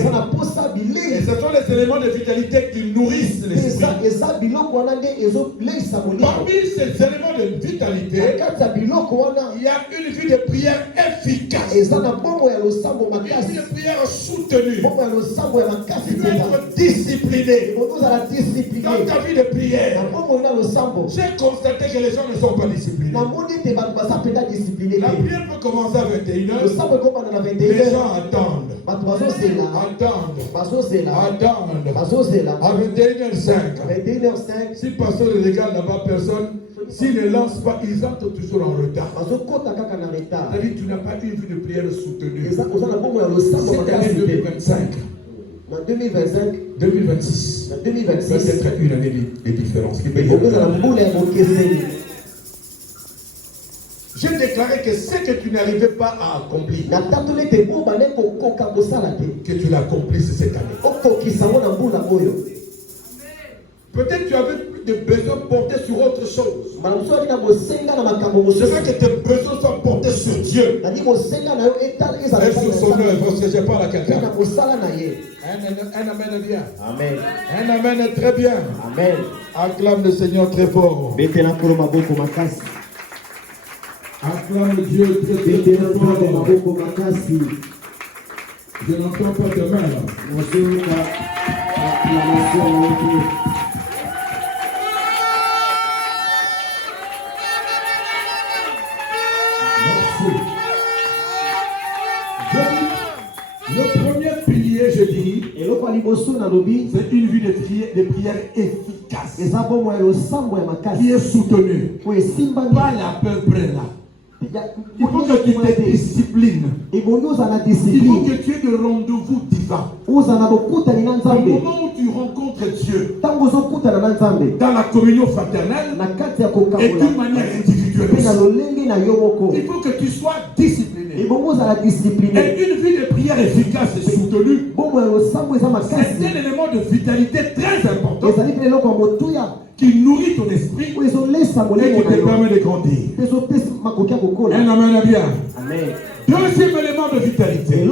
Et ce sont les éléments de vitalité qui nourrissent l'esprit. Parmi ces éléments de vitalité, il y a une vie de prière efficace. Une vie de prière soutenue. Tu dois être discipliné. Dans ta vie de prière, j'ai constaté que les gens ne sont pas disciplinés. La prière peut commencer à 21h. Les gens attendent. À 21h05. Si le pasteur ne regarde là-bas personne, s'il ne lance pas, ils entrent toujours en retard. C'est-à-dire que tu n'as pas une vie de prière soutenue. C'est l'année 2025. En 2025, 2026, peut-être une année de différence. J'ai déclaré que ce que tu n'arrivais pas à accomplir, que tu l'accomplisses cette année. Peut-être tu avais des besoins portés sur autre chose. C'est vrai que tes besoins sont portés sur Dieu. Et sur son œuvre, parce que je parle à quelqu'un. Un amen est bien. Amen. Un amen est très bien. Amen. Acclame le Seigneur très fort. Acclame Dieu très fort. Je n'entends pas de main. Le premier pilier, je dis, c'est une vie de prière efficace qui est soutenue. Pas à peu près là. Il faut que tu te disciplines. Il faut que tu aies des rendez-vous divins. Au moment où tu rencontres Dieu dans la communion fraternelle et d'une manière individuelle, il faut que tu sois discipliné. Et une vie de prière efficace et soutenue, c'est un élément de vitalité très important qui nourrit ton esprit et qui te permet de grandir. Un amen est bien. Amen. Deuxième élément de vitalité.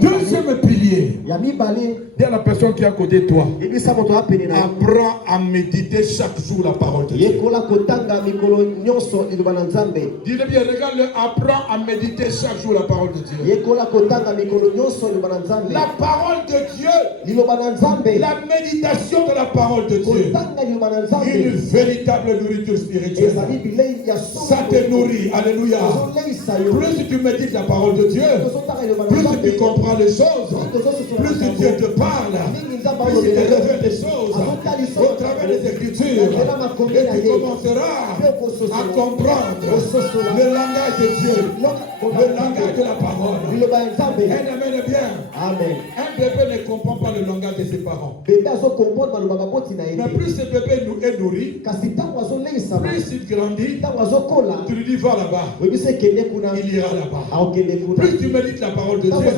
Deuxième pilier. Dis à la personne qui est à côté de toi, apprends à méditer chaque jour la parole de Dieu. Dis-le bien, regarde-le, apprends à méditer chaque jour la parole de Dieu. La parole de Dieu, la méditation de la parole de Dieu, une véritable nourriture spirituelle. Ça te nourrit, alléluia. Plus tu médites la parole de Dieu, plus tu comprends les choses, plus Dieu te parle, plus il te révèle des choses au travers des Écritures, et tu commenceras à comprendre le langage de Dieu, le langage de la parole. Amen, bien. Un bébé ne comprend pas le langage de ses parents. Mais plus ce bébé est nourri, plus il grandit, tu lui dis va là-bas, il ira là-bas. Plus tu médites la parole de Dieu,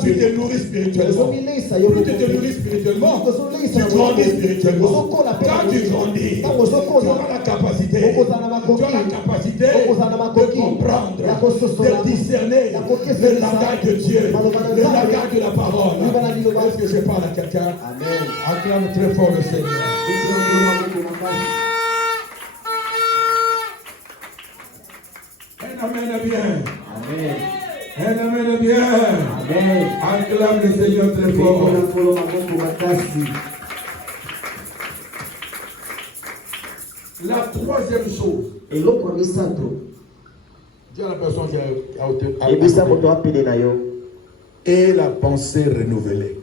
tu te nourris spirituellement. Plus tu te nourris spirituellement, tu grandis spirituellement. Quand tu grandis, tu auras la capacité de comprendre, de discerner le langage de Dieu, le langage de la parole. Est-ce que je parle à quelqu'un? Acclame très fort le Seigneur. Amen, bien. Amen, bien. Acclame le Seigneur très fort. La troisième chose. Dis à la personne qui et la pensée renouvelée.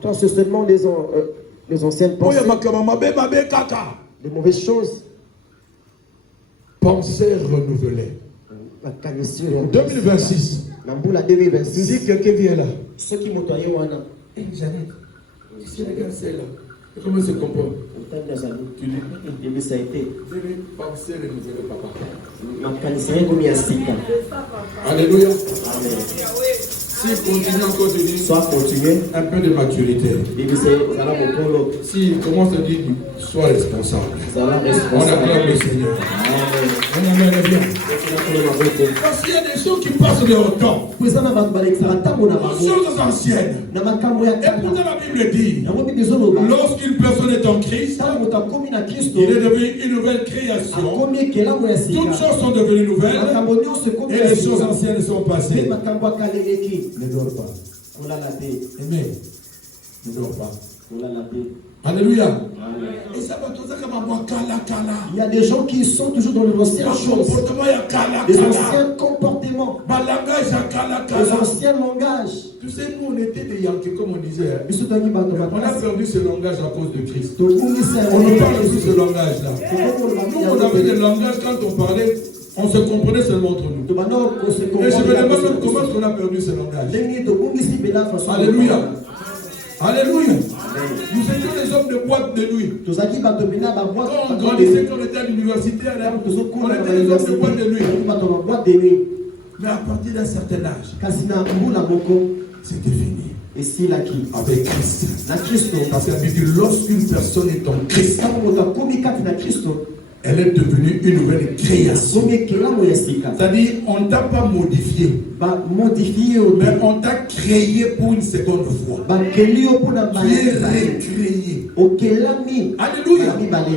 Toi, c'est seulement les anciennes pensées, les mauvaises choses. Pensée renouvelée. 2026. Si quelqu'un vient là. Ceux qui m'ont envoyé, Jeannette, si regarde celle-là, comment se comporte? Tu dis, ça a été. Pensée renouvelée, papa. Alléluia. Amen. Si continue encore de dire, Soit continuer, un peu de maturité. Si commence à dire, sois responsable. On acclame le Seigneur. On amène bien. Parce qu'il y a des choses qui passent de haut temps. Des choses anciennes. Et pourtant la Bible dit, lorsqu'une personne est en Christ, il est devenu une nouvelle création. Toutes choses sont devenues nouvelles. Et les choses anciennes sont passées. Ne dors pas. Amen. Ne dors pas. Alléluia. Il y a des gens qui sont toujours dans les anciennes choses, les anciens comportements, les anciens langages. Tu sais, nous on était des Yankees, comme on disait. On a perdu ce langage à cause de Christ. On ne parle plus ce langage-là. Nous, on avait des langages quand on parlait. On se comprenait seulement entre nous. Et je me demande même comment on a perdu ce langage. Alléluia. Alléluia. Nous étions des hommes de boîte de nuit. Quand on grandissait, quand on était à l'université, on était des hommes de boîte de nuit. Mais à partir d'un certain âge, c'était fini. Et s'il a qui? Avec Christ. Parce que la Bible dit, lorsqu'une personne est en Christ, elle est devenue une nouvelle création. C'est-à-dire, on ne t'a pas modifié. Mais on t'a créé pour une seconde fois. Tu es recréé. Alléluia.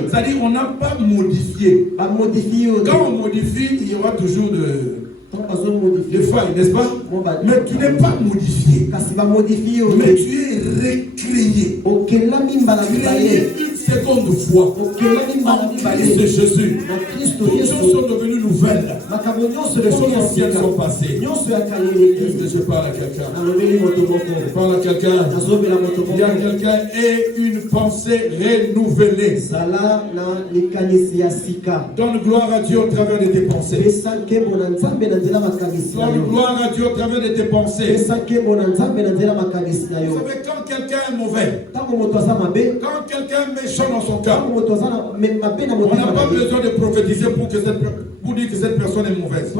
C'est-à-dire, on n'a pas modifié. Quand on modifie, il y aura toujours des failles, n'est-ce pas? Mais tu n'es pas modifié. Mais tu es recréé. Créé une seconde fois. Christ Jésus. Toutes choses sont devenues nouvelles. Les choses anciennes sont passées. Est-ce que je parle à quelqu'un? Je parle à quelqu'un. Il y a quelqu'un et une pensée renouvelée. Donne gloire à Dieu au travers de tes pensées. Donne gloire à Dieu au travers de tes pensées. Vous savez, quand quelqu'un est mauvais, quand quelqu'un est méchant dans son cœur, on n'a pas besoin de prophétiser pour dire que cette personne est mauvaise.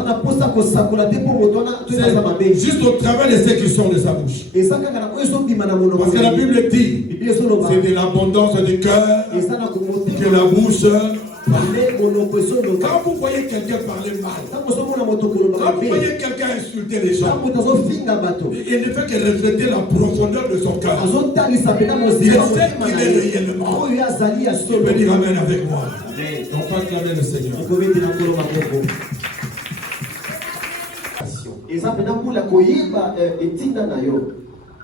C'est juste au travers de ce qui sort de sa bouche. Parce que la Bible dit, c'est de l'abondance du cœur que la bouche pas. Quand vous voyez quelqu'un parler mal, quand vous voyez quelqu'un insulter les gens, il ne fait que refléter la profondeur de son cœur. Il sait qu'il est réellement. Tu peux dire amen avec moi. On va acclamer le Seigneur.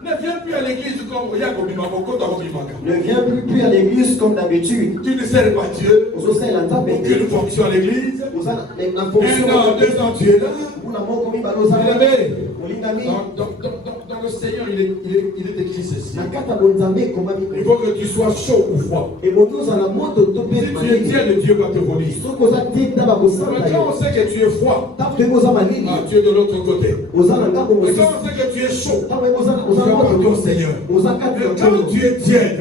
Ne viens plus à l'église comme Ne viens plus à l'église comme d'habitude. Tu ne sers pas Dieu. Aucune fonction à l'église. 1 an, 2 ans, tu es là. Dans le Seigneur, il est écrit ceci. Il faut que tu sois chaud ou froid. Si tu es Dieu, Dieu va te voler. Quand on sait que tu es froid, tu es de l'autre côté. Mais quand on sait que tu es chaud, tu vas par ton Seigneur. Mais quand tu es tiède,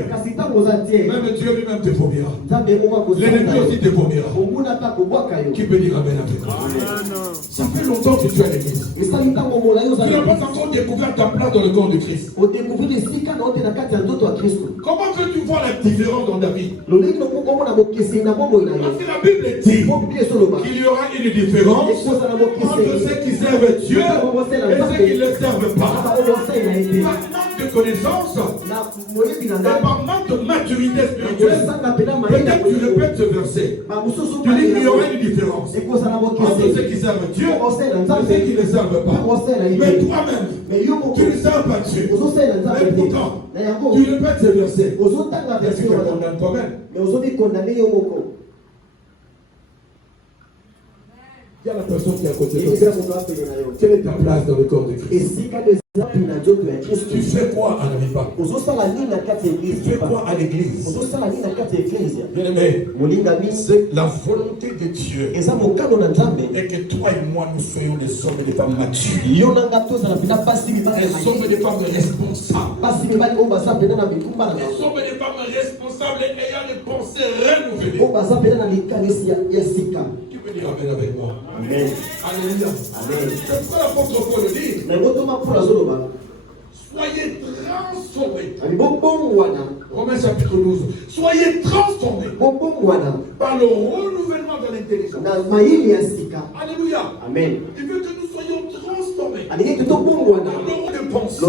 même Dieu lui-même te vomira. L'ennemi aussi te vomira. Qui peut dire amen avec moi? Ça fait longtemps que tu es à l'église. Tu n'as pas encore découvert ta place dans le corps de Christ. Comment que tu vois la différence dans ta vie? Parce que la Bible dit qu'il y aura une différence entre ceux qui servent Dieu et ceux qui ne le servent pas. Par manque de connaissance et par manque de maturité spirituelle, peut-être tu répètes ce verset. Tu dis qu'il y aura une différence entre ceux qui servent Dieu et ceux qui ne le servent pas. Mais toi-même, tu ne sers pas Dieu. Mais pourtant, tu répètes ce verset. Est-ce que tu condamnes toi-même? Il y a la personne qui est à côté de toi. Quelle est ta place dans le corps de Christ? Tu fais quoi à Namipa? Tu fais quoi à l'église? Bien-aimé, c'est la volonté de Dieu et que toi et moi nous soyons des hommes et des femmes matures. Des hommes et des femmes responsables. Des hommes et des femmes responsables ayant des pensées renouvelées. Tu peux dire amen avec moi? Amen. Alléluia. Amen. C'est pourquoi l'apôtre Paul dit: soyez transformés. Romains chapitre 12. Soyez transformés par le renouvellement de l'intelligence. Alléluia. Amen. Il veut que nous soyons transformés. Par le de pensée.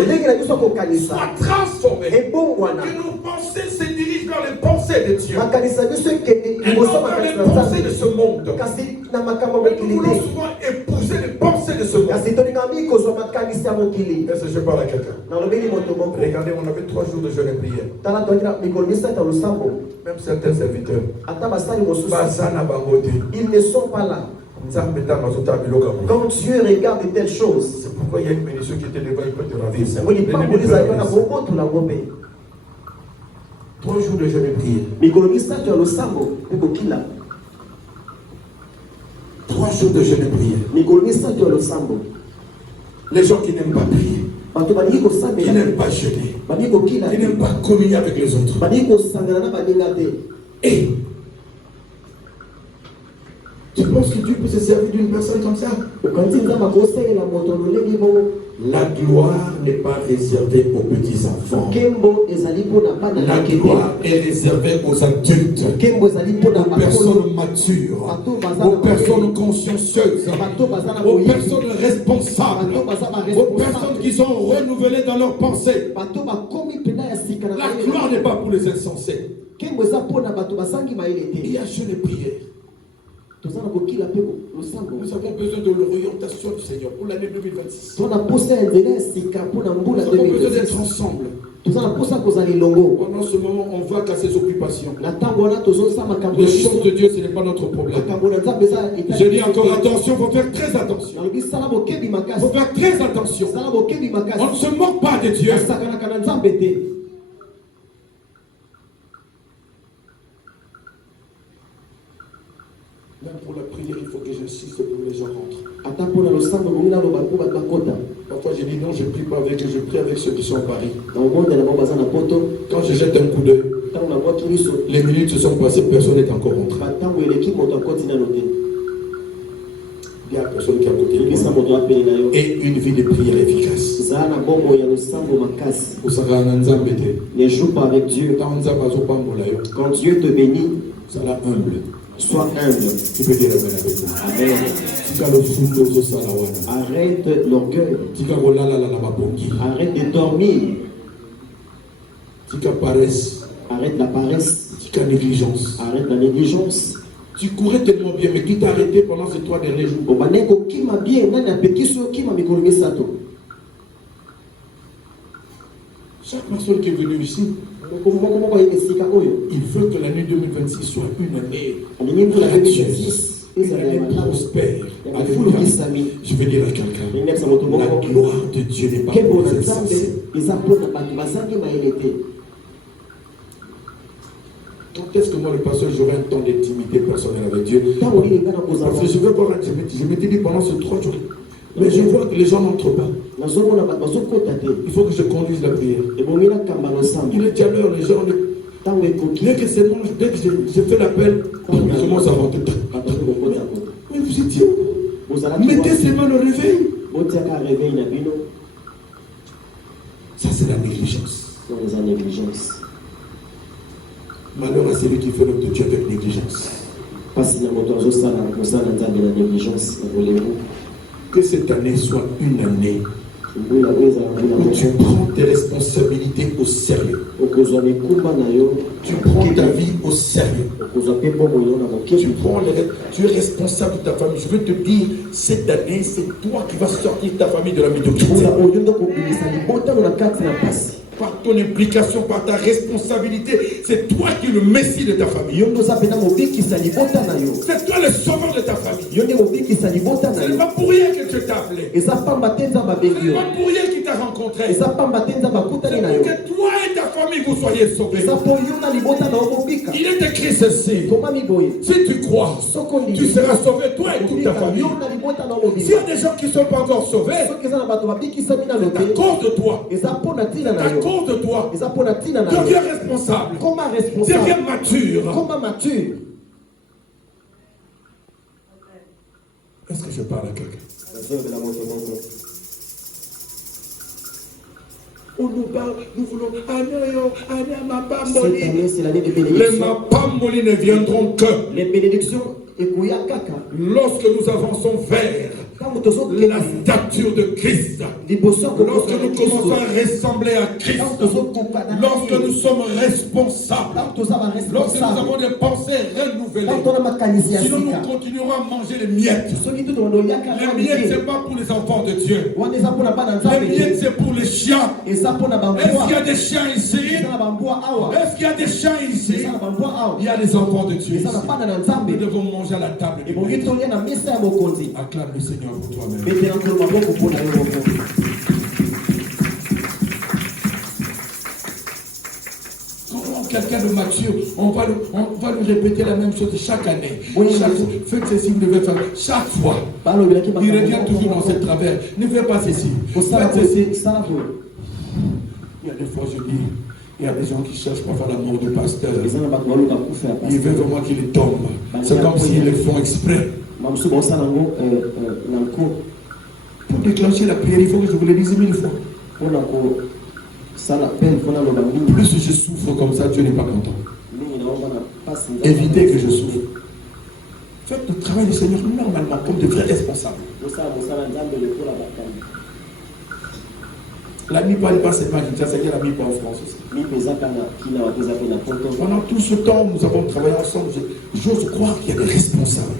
Soit transformés. Que nos pensées se dirigent vers les pensées de Dieu. Et non vers les pensées de ce monde. Mais nous voulons souvent épouser les pensées de ce monde. Est-ce que je parle à quelqu'un? Regardez, on avait 3 jours de jeûne et prière. Même certains serviteurs, ils ne sont pas là. Quand Dieu regarde de telles choses, c'est pourquoi il y a une bénédiction qui était devant, il peut te ravir. 3 jours de jeûne et prière. 3 jours de jeûne et prière. Les gens qui n'aiment pas prier, qui n'aiment pas jeûner, qui n'aiment pas communier avec les autres. Et tu penses que Dieu peut se servir d'une personne comme ça? La gloire n'est pas réservée aux petits enfants. La gloire est réservée aux adultes, aux personnes matures, aux personnes consciencieuses, aux personnes responsables, aux personnes qui sont renouvelées dans leurs pensées. La gloire n'est pas pour les insensés. Il y a jeûne et prière. Nous avons besoin de l'orientation du Seigneur pour l'année 2026. Nous avons besoin d'être ensemble. Pendant ce moment, on va qu'à ses occupations. Les choses de Dieu, ce n'est pas notre problème. Je dis encore attention, il faut faire très attention. Il faut faire très attention. On ne se moque pas de Dieu. Même pour la prière, il faut que j'insiste pour que les gens rentrent. Parfois, je dis non, je ne prie pas avec eux, je prie avec ceux qui sont à Paris. Quand je jette un coup d'œil, les minutes se sont passées, personne n'est encore rentré. Il y a personne qui a côté. Et une vie de prière efficace. Ne joue pas avec Dieu. Quand Dieu te bénit, ça la humble. Sois humble. Tu peux dire amen avec moi. Amen. Arrête l'orgueil. Arrête de dormir. Arrête la paresse. Négligence. Arrête la négligence. Tu courais tellement bien, mais qui t'a arrêté pendant ces 3 derniers jours? Chaque personne qui est venue ici, il veut que l'année 2026 soit une année gracieuse, une année prospère. Alléluia. Je vais dire à quelqu'un, la gloire de Dieu n'est pas pour les insensés. Quand est-ce que moi, le pasteur, j'aurai un temps d'intimité personnelle avec Dieu? Parce que je vais voir, je m'étais dit pendant ces 3 jours, mais je vois que les gens n'entrent pas. Il faut que je conduise la prière. Il est déjà l'heure, les gens, dès que c'est bon, dès que je fais l'appel, ils commencent à rentrer. Mais vous étiez où? Mettez seulement le réveil. Ça, c'est la négligence. Malheur à celui qui fait l'œuvre de Dieu avec négligence. Que cette année soit une année où tu prends tes responsabilités au sérieux. Tu prends ta vie au sérieux. Tu es responsable de ta famille. Je veux te dire, cette année, c'est toi qui vas sortir ta famille de la médiocrité. Par ton implication, par ta responsabilité, c'est toi qui es le Messie de ta famille. C'est toi le sauveur de ta famille. Ce n'est pas pour rien que Dieu t'a appelé. Ce n'est pas pour rien qu'il t'a rencontré. C'est pour que toi et ta famille vous soyez sauvés. Il est écrit ceci. Si tu crois, tu seras sauvé, toi et toute ta famille. S'il y a des gens qui ne sont pas encore sauvés, c'est à cause de toi. C'est à cause de toi. Deviens responsable. Deviens mature. Est-ce que je parle à quelqu'un? On nous parle, nous voulons les mapamboli ne viendront que les bénédictions lorsque nous avançons vers la stature de Christ, lorsque nous commençons à ressembler à Christ, lorsque nous sommes responsables, lorsque nous avons des pensées renouvelées. Sinon nous continuerons à manger les miettes. Les miettes, ce n'est pas pour les enfants de Dieu. Les miettes, c'est pour les chiens. Est-ce qu'il y a des chiens ici? Est-ce qu'il y a des chiens ici? Il y a des enfants de Dieu ici. Nous devons manger à la table. Acclame le Seigneur pour toi-même. Quelqu'un de mature, on va lui répéter la même chose chaque année. Chaque fois, faites ceci, vous devez faire chaque fois. Il revient toujours dans ce travers. Ne fais pas ceci. Faites ceci. Il y a des fois, je dis, il y a des gens qui cherchent parfois la mort du pasteur. Ils veulent vraiment qu'il tombe. C'est comme s'ils le font exprès. Pour déclencher la prière, il faut que je vous le dise 1000 fois. Plus je souffre comme ça, Dieu n'est pas content. Évitez que je souffre. Faites le travail du Seigneur normalement comme de vrais responsables. La MIPA n'est pas seulement à Kinshasa, il y a la MIPA en France aussi. Pendant tout ce temps, nous avons travaillé ensemble. J'ose croire qu'il y a des responsables.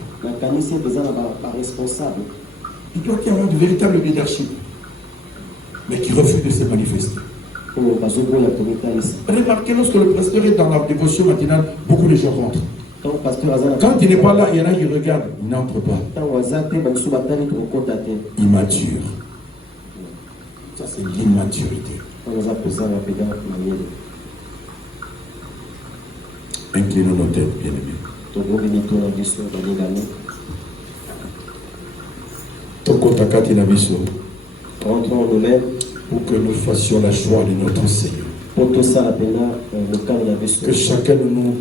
Il doit y avoir du véritable leadership, mais qui refuse de se manifester. Remarquez, lorsque le pasteur est dans la dévotion matinale, beaucoup de gens rentrent. Quand il n'est pas là, il y en a qui regardent, ils n'entrent pas. Immature. Ça, c'est l'immaturité. Inclinons nos têtes, bien-aimés. Rentrons nous-mêmes pour que nous fassions la joie de notre Seigneur. Que chacun de nous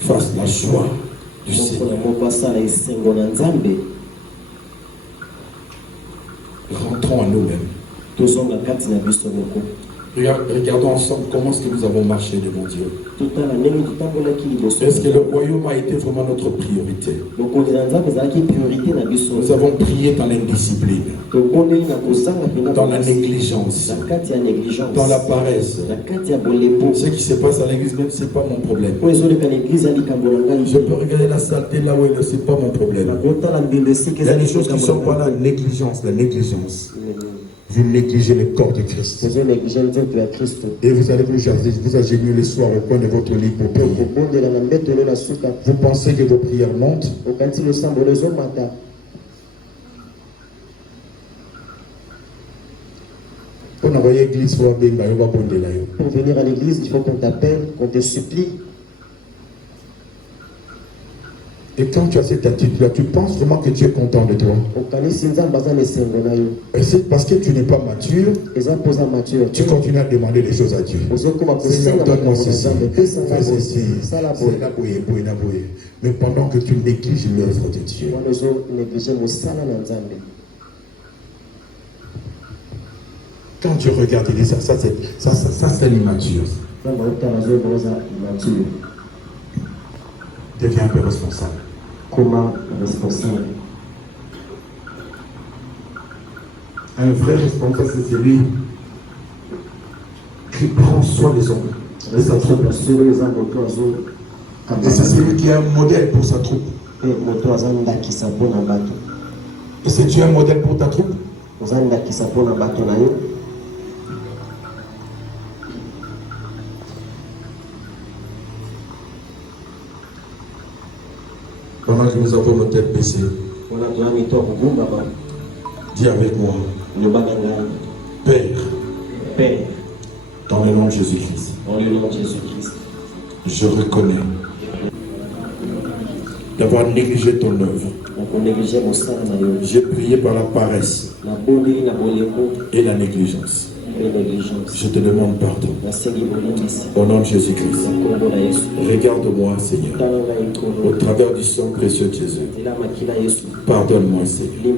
fasse la joie du Seigneur. Rentrons à nous-mêmes. Regardons ensemble comment est-ce que nous avons marché devant Dieu. Est-ce que le royaume a été vraiment notre priorité? Nous avons prié dans l'indiscipline, dans la négligence, dans la paresse. Ce qui se passe à l'église même, ce n'est pas mon problème. Je peux regarder la saleté là où elle est, ce n'est pas mon problème. Il y a des choses qui sont pas la négligence, Vous négligez le corps de Christ. Et vous allez vous agenouiller le soir au coin de votre lit pour prier. Vous pensez que vos prières montent? Pour venir à l'église, il faut qu'on t'appelle, qu'on te supplie. Et quand tu as cette attitude-là, tu penses vraiment que Dieu est content de toi. Et c'est parce que tu n'es pas mature, tu continues à demander des choses à Dieu. Seigneur, donne-moi ceci, fais ceci, mais pendant que tu négliges l'œuvre de Dieu. Quand tu regardes, il dit ça c'est l'immature. Deviens un peu responsable. Comment responsable? Un vrai responsable, c'est celui qui prend soin des hommes. Et c'est celui qui est un modèle pour sa troupe. Et si tu es un modèle pour ta troupe, pendant que nous avons nos têtes baissées, dis avec moi, Père, dans le nom de Jésus-Christ, je reconnais d'avoir négligé ton œuvre. J'ai prié par la paresse et la négligence. Je te demande pardon. Au nom de Jésus-Christ. Regarde-moi, Seigneur. Au travers du sang précieux de Jésus. Pardonne-moi, Seigneur.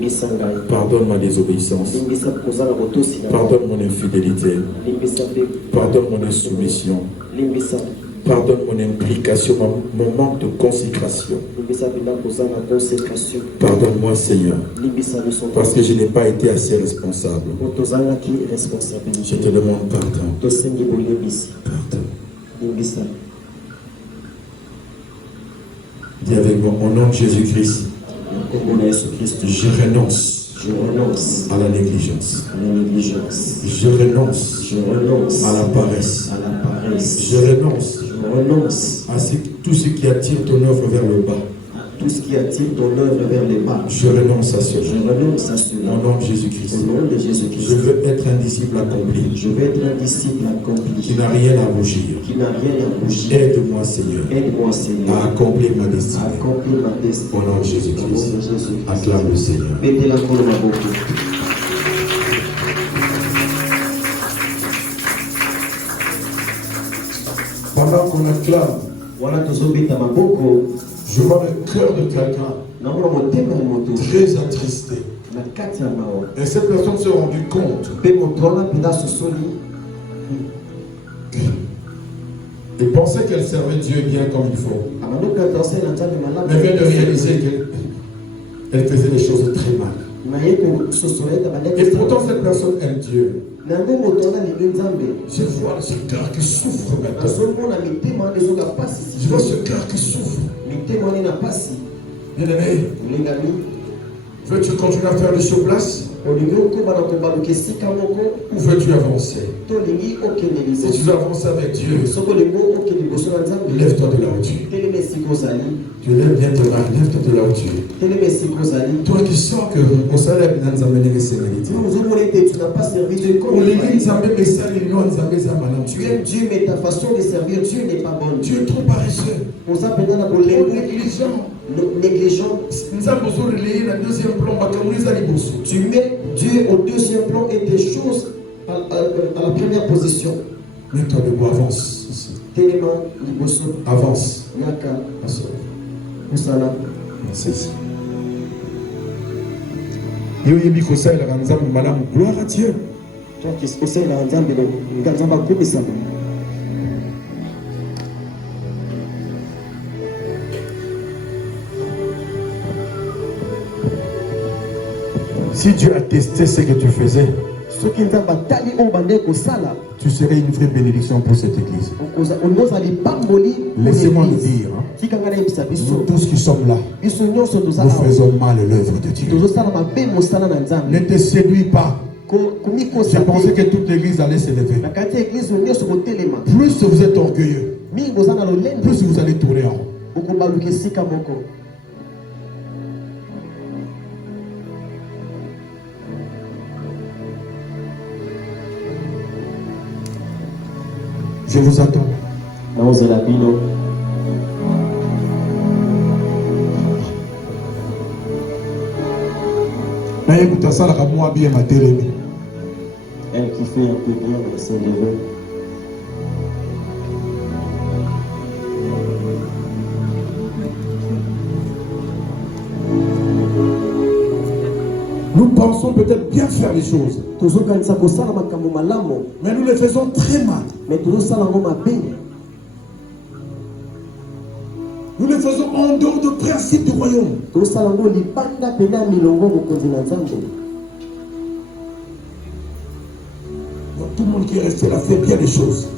Pardonne ma désobéissance. Pardonne mon infidélité. Pardonne mon insoumission. Pardonne mon implication, mon manque de consécration. Pardonne-moi, Seigneur, parce que je n'ai pas été assez responsable. Je te demande pardon. Pardon. Dis avec moi, au nom de Jésus-Christ, je renonce à la négligence. Je renonce à la paresse. Je renonce à tout ce qui attire ton œuvre vers le bas. Je renonce à cela. Au nom de Jésus-Christ. Je veux être un disciple accompli. Qui n'a rien à rougir. Aide-moi, Seigneur, à accomplir ma destinée. Au nom de Jésus-Christ. Acclame le Seigneur. Pendant qu'on acclame, je vois le cœur de quelqu'un très attristé. Et cette personne s'est rendue compte. Il pensait qu'elle servait Dieu bien comme il faut. Mais vient de réaliser qu'elle faisait des choses très mal. Et pourtant cette personne aime Dieu. Je vois ce cœur qui souffre maintenant. Je vois ce cœur qui souffre. Bien-aimé, veux-tu continuer à faire de surplace? Ou veux-tu avancer? Si tu veux avancer avec Dieu, lève-toi de là où tu es. Tu lèves bien de là, lève-toi de là où tu es. Toi qui sens que on s'enlève dans les aménagements. Tu aimes Dieu, mais ta façon de servir Dieu n'est pas bonne. Tu es trop paresseux. Négligent. Tu mets Dieu au deuxième plan et tes choses à la première position. Mets-toi debout, avance. Avance. Gloire à Dieu. Si Dieu a testé ce que tu faisais, tu serais une vraie bénédiction pour cette église. Laissez-moi le dire, nous tous qui sommes là, nous faisons mal l'œuvre de Dieu. Ne te séduis pas. J'ai pensé que toute l'église allait se lever. Plus vous êtes orgueilleux, plus vous allez tourner en rond. Je vous attends. Elle qui fait un peu bien, c'est levé. Nous pensons peut-être bien faire les choses, mais nous les faisons très mal. Nous les faisons en dehors du principe du royaume. Donc tout le monde qui est resté là fait bien les choses.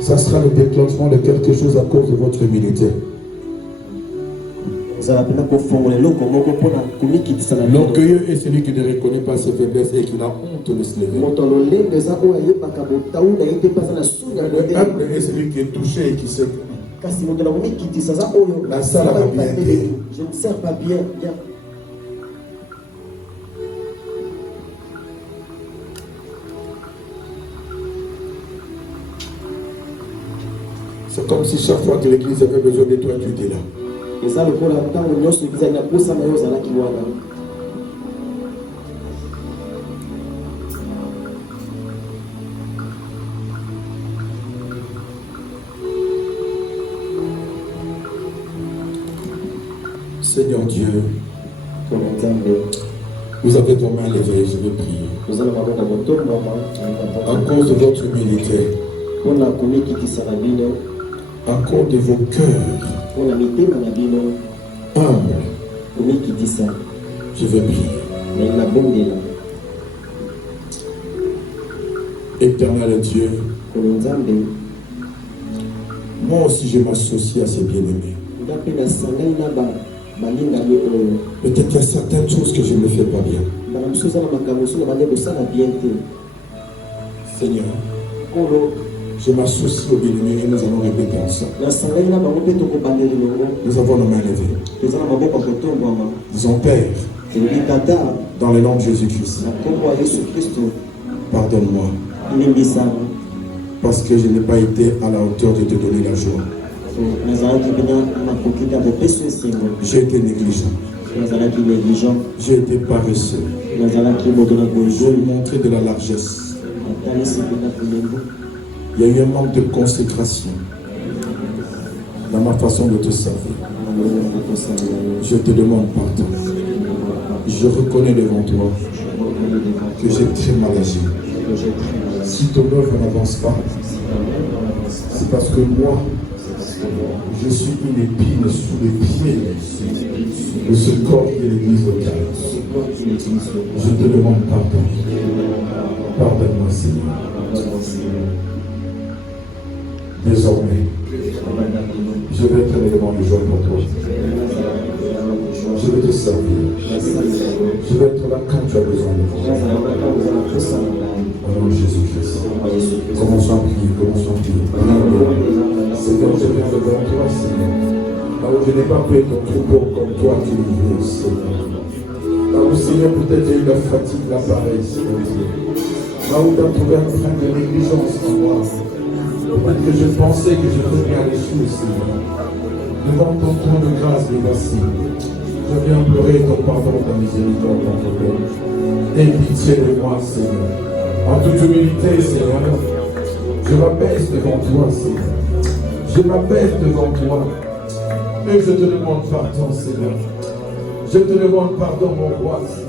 Ça sera le déclenchement de quelque chose à cause de votre humilité. L'orgueilleux est celui qui ne reconnaît pas ses faiblesses et qui a honte de se lever. Le humble est celui qui est touché et qui sait que la salle va bien dire. Je ne sers pas bien. C'est comme si chaque fois que l'église avait besoin de toi, tu étais là. Seigneur Dieu, vous avez vos mains levées, je veux prier. À cause de votre humilité, à cause de vos cœurs humbles, je veux prier. Éternel Dieu, moi aussi je m'associe à ces bien-aimés. Peut-être qu'il y a certaines choses que je ne fais pas bien. Seigneur, je m'associe aux bien-aimés et nous allons répéter ensemble. Nous avons nos mains levées. Disons Père, dans le nom de Jésus-Christ, pardonne-moi parce que je n'ai pas été à la hauteur de te donner la joie. J'ai été négligent. J'ai été paresseux. J'ai montré de la largesse. Il y a eu un manque de consécration dans ma façon de te servir. Je te demande pardon. Je reconnais devant toi que j'ai très mal agi. Si ton œuvre n'avance pas, c'est parce que moi, je suis une épine sous les pieds de ce corps qui est l'église locale. Je te demande pardon. Pardonne-moi, Seigneur. Désormais, je vais être un élément de joie pour toi. Je vais te servir. Je vais être là quand tu as besoin de moi. Au nom de Jésus-Christ. Commençons à prier, commençons à prier. Seigneur, je viens devant toi, Seigneur. Là où je n'ai pas pu être ton troupeau comme toi qui le veux, Seigneur. Là où, Seigneur, peut-être j'ai eu la fatigue, l'appareil, Seigneur. Là où tu as trouvé un frein de négligence en moi. Parce que je pensais que je venais à l'échouer, Seigneur. Devant ton trône de grâce et merci, je viens pleurer ton pardon, ta miséricorde, ton Père. Aie pitié de moi, Seigneur. En toute humilité, Seigneur, je m'abaisse devant toi, Seigneur. Je m'abaisse devant toi. Et je te demande pardon, Seigneur. Je te demande pardon, mon roi, Seigneur.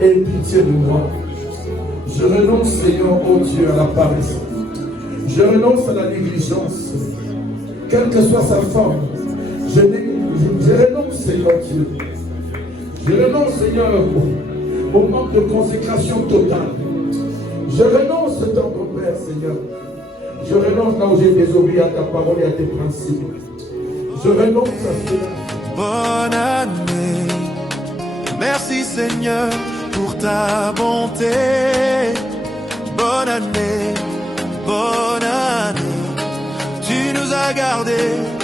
Aie pitié de moi. Je renonce, Seigneur, oh Dieu, à la paresse. Je renonce à la négligence. Quelle que soit sa forme. Je renonce, Seigneur Dieu. Je renonce, Seigneur, au manque de consécration totale. Je renonce dans ton Père, Seigneur. Je renonce là où j'ai désobéi à ta parole et à tes principes. Je renonce à cela. Bonne année. Merci Seigneur pour ta bonté. Bonne année, bonne année. Tu nous as gardés